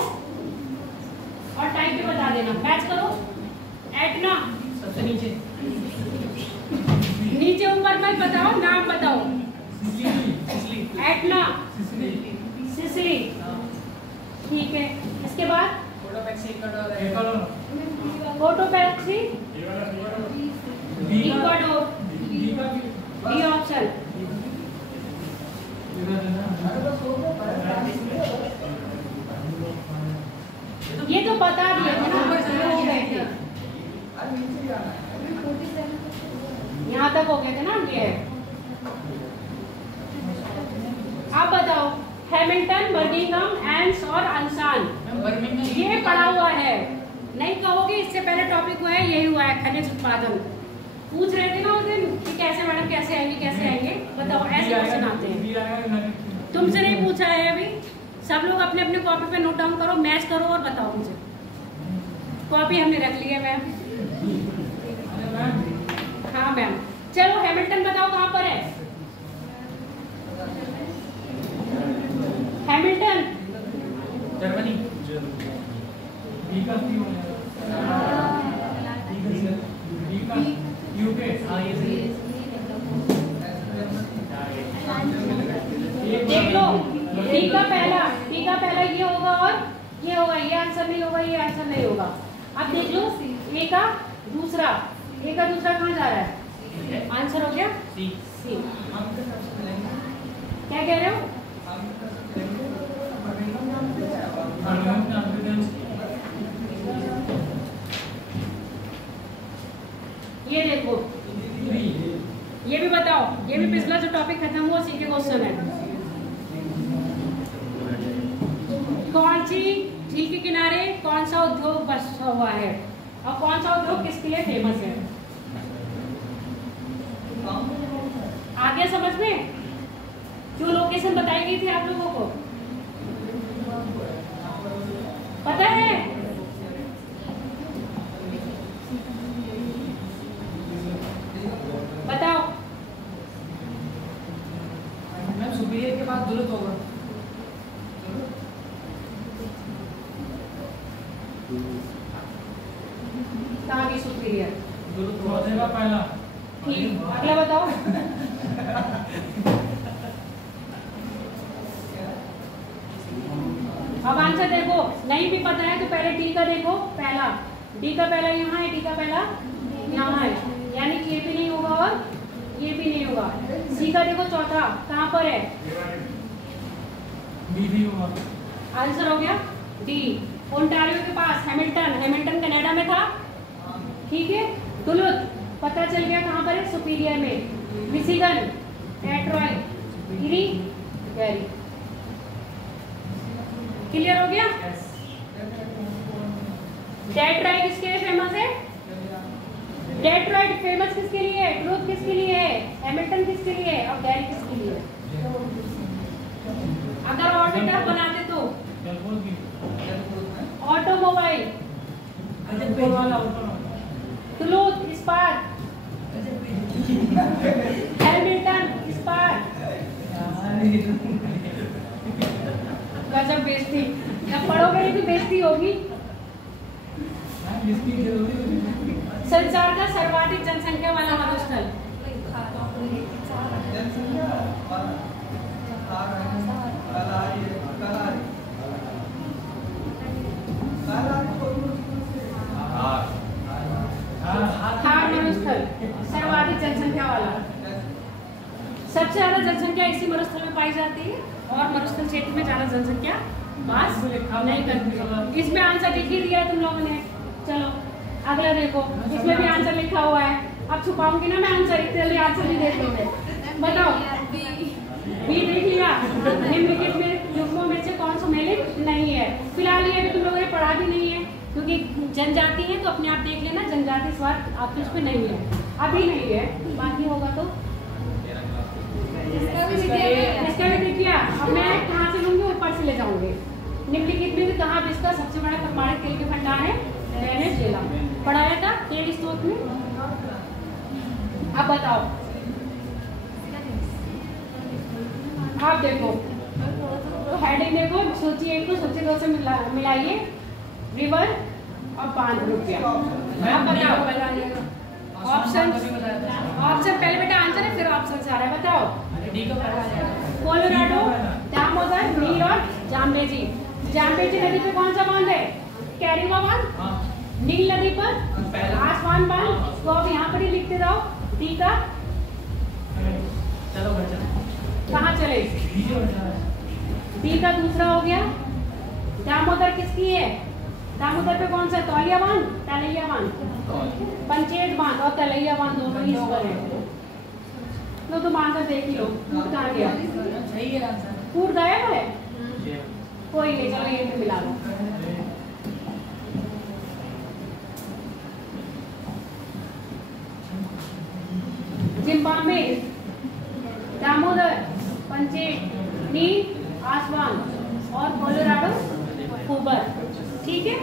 और टाइम भी बता देना। मैच करो। एटना सबसे नीचे, नीचे ऊपर मत बताओ, नाम बताओ। एटना, सिसिली, ठीक है। इसके बाद कोटोपैक्सी, इक्वाडोर, डी ऑप्शन। ये तो बता दिए थे ना, हो गए थे, यहाँ तक हो गए थे ना ये। आप बताओ। हैमिल्टन, बर्मिंघम, एम्स और अंसान, ये पढ़ा हुआ है। नहीं कहोगे, इससे पहले टॉपिक हुआ है, यही हुआ है, खनिज उत्पादन। पूछ रहे थे ना उस दिन कि कैसे मैडम, कैसे आएंगे कैसे आएंगे, बताओ। ऐसे क्वेश्चन आते हैं। तुमसे नहीं पूछा है अभी, सब लोग अपने अपने कॉपी पे नोट डाउन करो, मैच करो और बताओ मुझे। कॉपी हमने रख ली है मैम। हाँ मैम। चलो हैमिल्टन बताओ कहाँ पर है? Hamilton Germany. यूके। हाँ ये सही है। देख लो, टी का पहला ये होगा और ये होगा, ये आंसर नहीं होगा, ये आंसर नहीं होगा। अब देख लो ए का दूसरा कहाँ जा रहा है? आंसर हो गया सी। क्या कह रहे हो? ये देखो, ये भी बताओ, ये भी पिछला जो टॉपिक खत्म हुआ उसी के क्वेश्चन है। कौन सी झील के किनारे कौन सा उद्योग बसा हुआ है और कौन सा उद्योग किसके लिए फेमस है? आ गया समझ में? जो लोकेशन बताई गई थी आप लोगों को पता है? बताओ। मैम सुपीरियर के बाद दुलत होगा। कहाँ की सुपीरियर? दुलत होगा पहला। ठीक, अगला बताओ। अब आंसर देखो, नहीं भी पता है तो पहले डी का देखो, पहला डी का पहला यहाँ है, डी का पहला यहाँ है, यानी कि ये भी नहीं होगा और ये भी नहीं होगा। सी का देखो चौथा कहाँ पर है? बी भी होगा। आंसर हो गया डी, ओंटारियो के पास। हैमिल्टन कनाडा में था, ठीक है। दुलुथ पता चल गया कहाँ पर है? सुपीरियर में। Michigan, Detroit, eri, Gary. Clear हो गया? डेट्रॉइट किसके लिए फेमस है? डेट्रॉइट फेमस किसके लिए है? दुलुथ किसके लिए है? हैमिल्टन किसके लिए है? और गैरी किसके लिए है? अगर ऑर्बिटर बनाते तो ऑटोमोबाइल, दुलुथ इस्पात, हैमिल्टन इस्पात। गजब बेइज्जती, जब पढ़ोगे नहीं तो बेइज्जती होगी। संसार का सर्वाधिक जनसंख्या वाला मरुस्थल? थार मरुस्थल सर्वाधिक जनसंख्या वाला। सबसे ज्यादा जनसंख्या इसी मरुस्थल में पाई जाती है और मरुस्थल क्षेत्र में ज्यादा जनसंख्या बास नहीं करती। इसमें आंसर लिख ही दिया है तुम लोगों ने। चलो अगला देखो, इसमें भी आंसर लिखा हुआ है। अब छुपाऊंगी ना मैं आंसर, इतने जल्दी आंसर नहीं देती मैं। बताओ, बी देख लिया। निम्नलिखित में युग्मों में से कौन सम्मिलित नहीं है? फिलहाल ये भी तुम लोगों ने पढ़ा भी नहीं है, क्योंकि जनजाति है तो अपने आप देख लेना, जनजाति स्वाद आपके उसमें नहीं है, अभी नहीं है, बाकी होगा तो इसका भी देख लिया। अब मैं कहाँ से लूंगी? ऊपर से ले जाऊंगी। निम्नलिखित में कहाँ विश्व का सबसे बड़ा प्रमाणित तेल के भंडार है? वेनेजुएला। पढ़ाया था तेल स्रोत में। अब बताओ, आप देखो हेडिंग देखो, सूची 1 को सूची 2 से मिलाइए। रिवर और 5 रुपया। अब बताओ ऑप्शन पहले बेटा आंसर है, फिर ऑप्शन से आ रहा है। बताओ। कोलोराडो, दामोदर, नील और जाम्बेजी। जाम्बेजी नदी पे कौन सा बांध है? कैरिंगा बांध। नील नदी पर आसमान बांध, तो अब यहाँ पर ही लिखते जाओ। डी का कहाँ चले? डी का दूसरा हो गया। दामोदर किसकी है? दामोदर पे कौन सा? तौलिया बांध, तलैया बांध, पंचेत बांध और तलैया बांध दोनों ही इस पर है। लो तुम आंसर देख लो। कूद कहाँ गया? सही है आंसर। कूद गायब है? कोई नहीं, चलो ये भी मिला लो। जिम्बाब्वे, दामोदर, पंचेत, नील, आसमान, और कोलोराडो हुबर। ठीक है,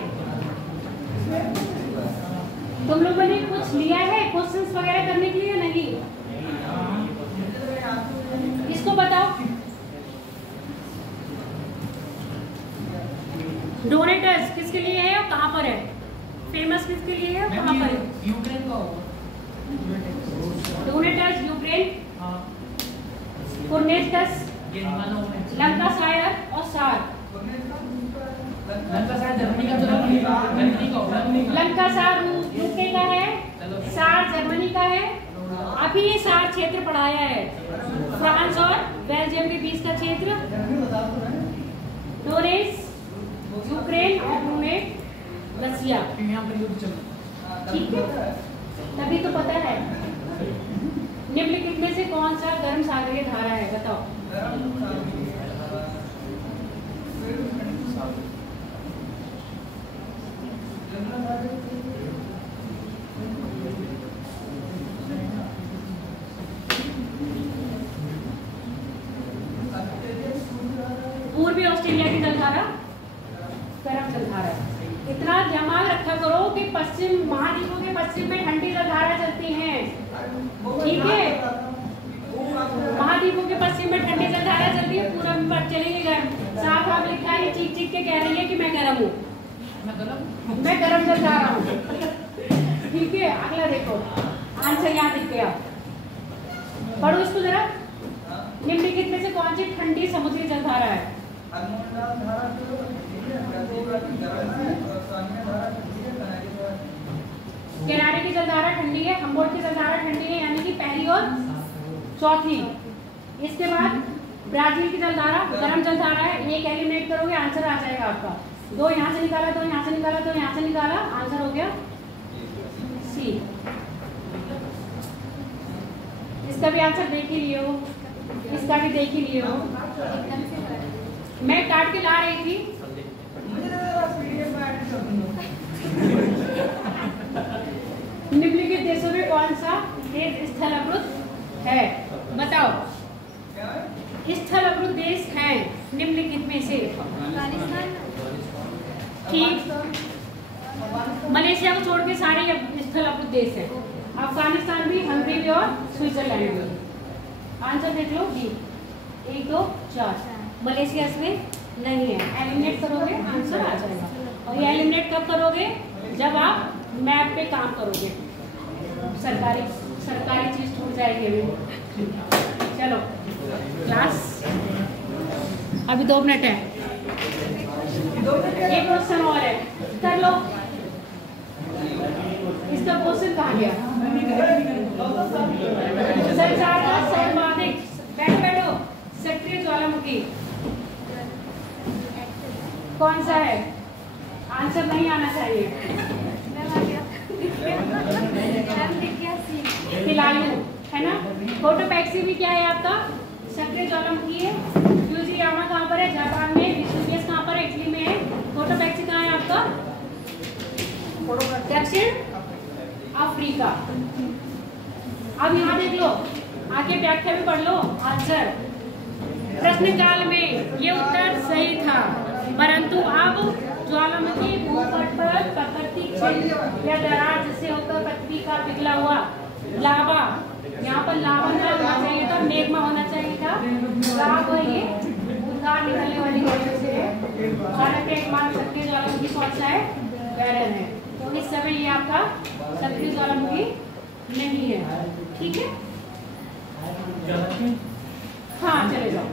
तुम लोगों ने कुछ लिया है क्वेश्चंस वगैरह करने के लिए या नहीं? इसको बताओ, डोनेटर्स किसके लिए है और कहाँ पर है? फेमस किसके लिए है और कहाँ पर है? यूक्रेन का होगा। डोनेटर्स यूक्रेन, हाँ, कुर्नेटस, ये निकालो हमें। लंकाशायर और सार। लंकाशायर जर्मनी का, जर्मनी का होगा। लंकाशायर यूके का है, सार जर्मनी का है। अभी ये सार क्षेत्र पढ़ाया है, फ्रांस और बेल्जियम के बीच का क्षेत्र। डोनेट्स यूक्रेन और डोनेट रसिया। यहाँ पर युद्ध चल रहा है। ठीक है, तभी तो पता है। निम्नलिखित में से कौन सा गर्म सागरीय धारा है, बताओ? पूर्वी ऑस्ट्रेलिया की जलधारा गर्म जलधारा। इतना दिमाग रखा करो कि पश्चिम महाद्वीपों के पश्चिम में ठंडी जलधारा चलती हैं। ठीक है, महाद्वीपों के पश्चिम में ठंडी जलधारा चलती है, पूरब में चलेगी गर्म। साफ साफ लिखा है, चीख चीख के कह रही है कि मैं गर्म हूँ, मैं गर्म जलधारा हूँ। ठीक है, अगला देखो, आंसर यहाँ दिख गया, पढ़ो इसको जरा। निम्नलिखित में से कौन सी ठंडी समुद्री जलधारा है? किनारे की जलधारा ठंडी है, हम्बोल्ट की जलधारा ठंडी है, यानी कि पहली और चौथी। इसके बाद ब्राजील की जलधारा गर्म जलधारा है। एक एलिमिनेट करोगे आंसर आ जाएगा आपका। दो यहाँ से निकाला, दो यहाँ से निकाला, दो यहाँ से निकाला, आंसर हो गया सी। इसका भी आंसर देख ही लिए हो, इसका भी देख ही लिए हो। मैं काट के ला रही थी। निम्नलिखित देशों में कौन सा देश स्थल अवरुद्ध है, बताओ? स्थल अवरुद्ध देश हैं निम्नलिखित में से? ठीक, मलेशिया को छोड़ के सारे स्थल अवरुद्ध देश हैं। अफगानिस्तान भी, हंगरी भी और स्विट्जरलैंड भी। आंसर देख लो बी, 1 2 4। मलेशिया इसमें नहीं है। एलिमिनेट करोगे आंसर आ जाएगा। और ये एलिमिनेट कब करोगे? जब आप मैप पे काम करोगे, सरकारी चीज छूट जाएगी अभी। चलो क्लास, अभी 2 मिनट है। एक क्वेश्चन और है, कर लो। इसका क्वेश्चन कहाँ गया? संसार का सर्वाधिक, बैठो बैठो, सक्रिय ज्वालामुखी कौन सा है? आंसर नहीं आना चाहिए। तिलायु है ना। कोटोपैक्सी भी क्या है आपका? सक्रिय ज्वालामुखी है। फ्यूजियामा कहाँ पर है? जापान में। वेसुवियस कहाँ पर है? इटली में है। कोटोपैक्सी कहाँ है आपका? दक्षिण अफ्रीका। अब यहाँ देख लो, आगे व्याख्या भी पढ़ लो। आंसर प्रश्न काल में ये उत्तर सही था, परंतु अब ज्वालामुखी भूपट पर प्राकृतिक छिद्र या दरार जिससे होकर पृथ्वी का पिघला हुआ लावा, यहाँ पर लावा ना होना चाहिए था, मेग्मा होना चाहिए था। लावा ये उद्गार निकलने वाली वजह से भारत के एकमात्र सक्रिय ज्वालामुखी कौन सा है? बैरन है। तो इस समय ये आपका सक्रिय ज्वालामुखी नहीं है। ठीक है, हाँ चले जाओ।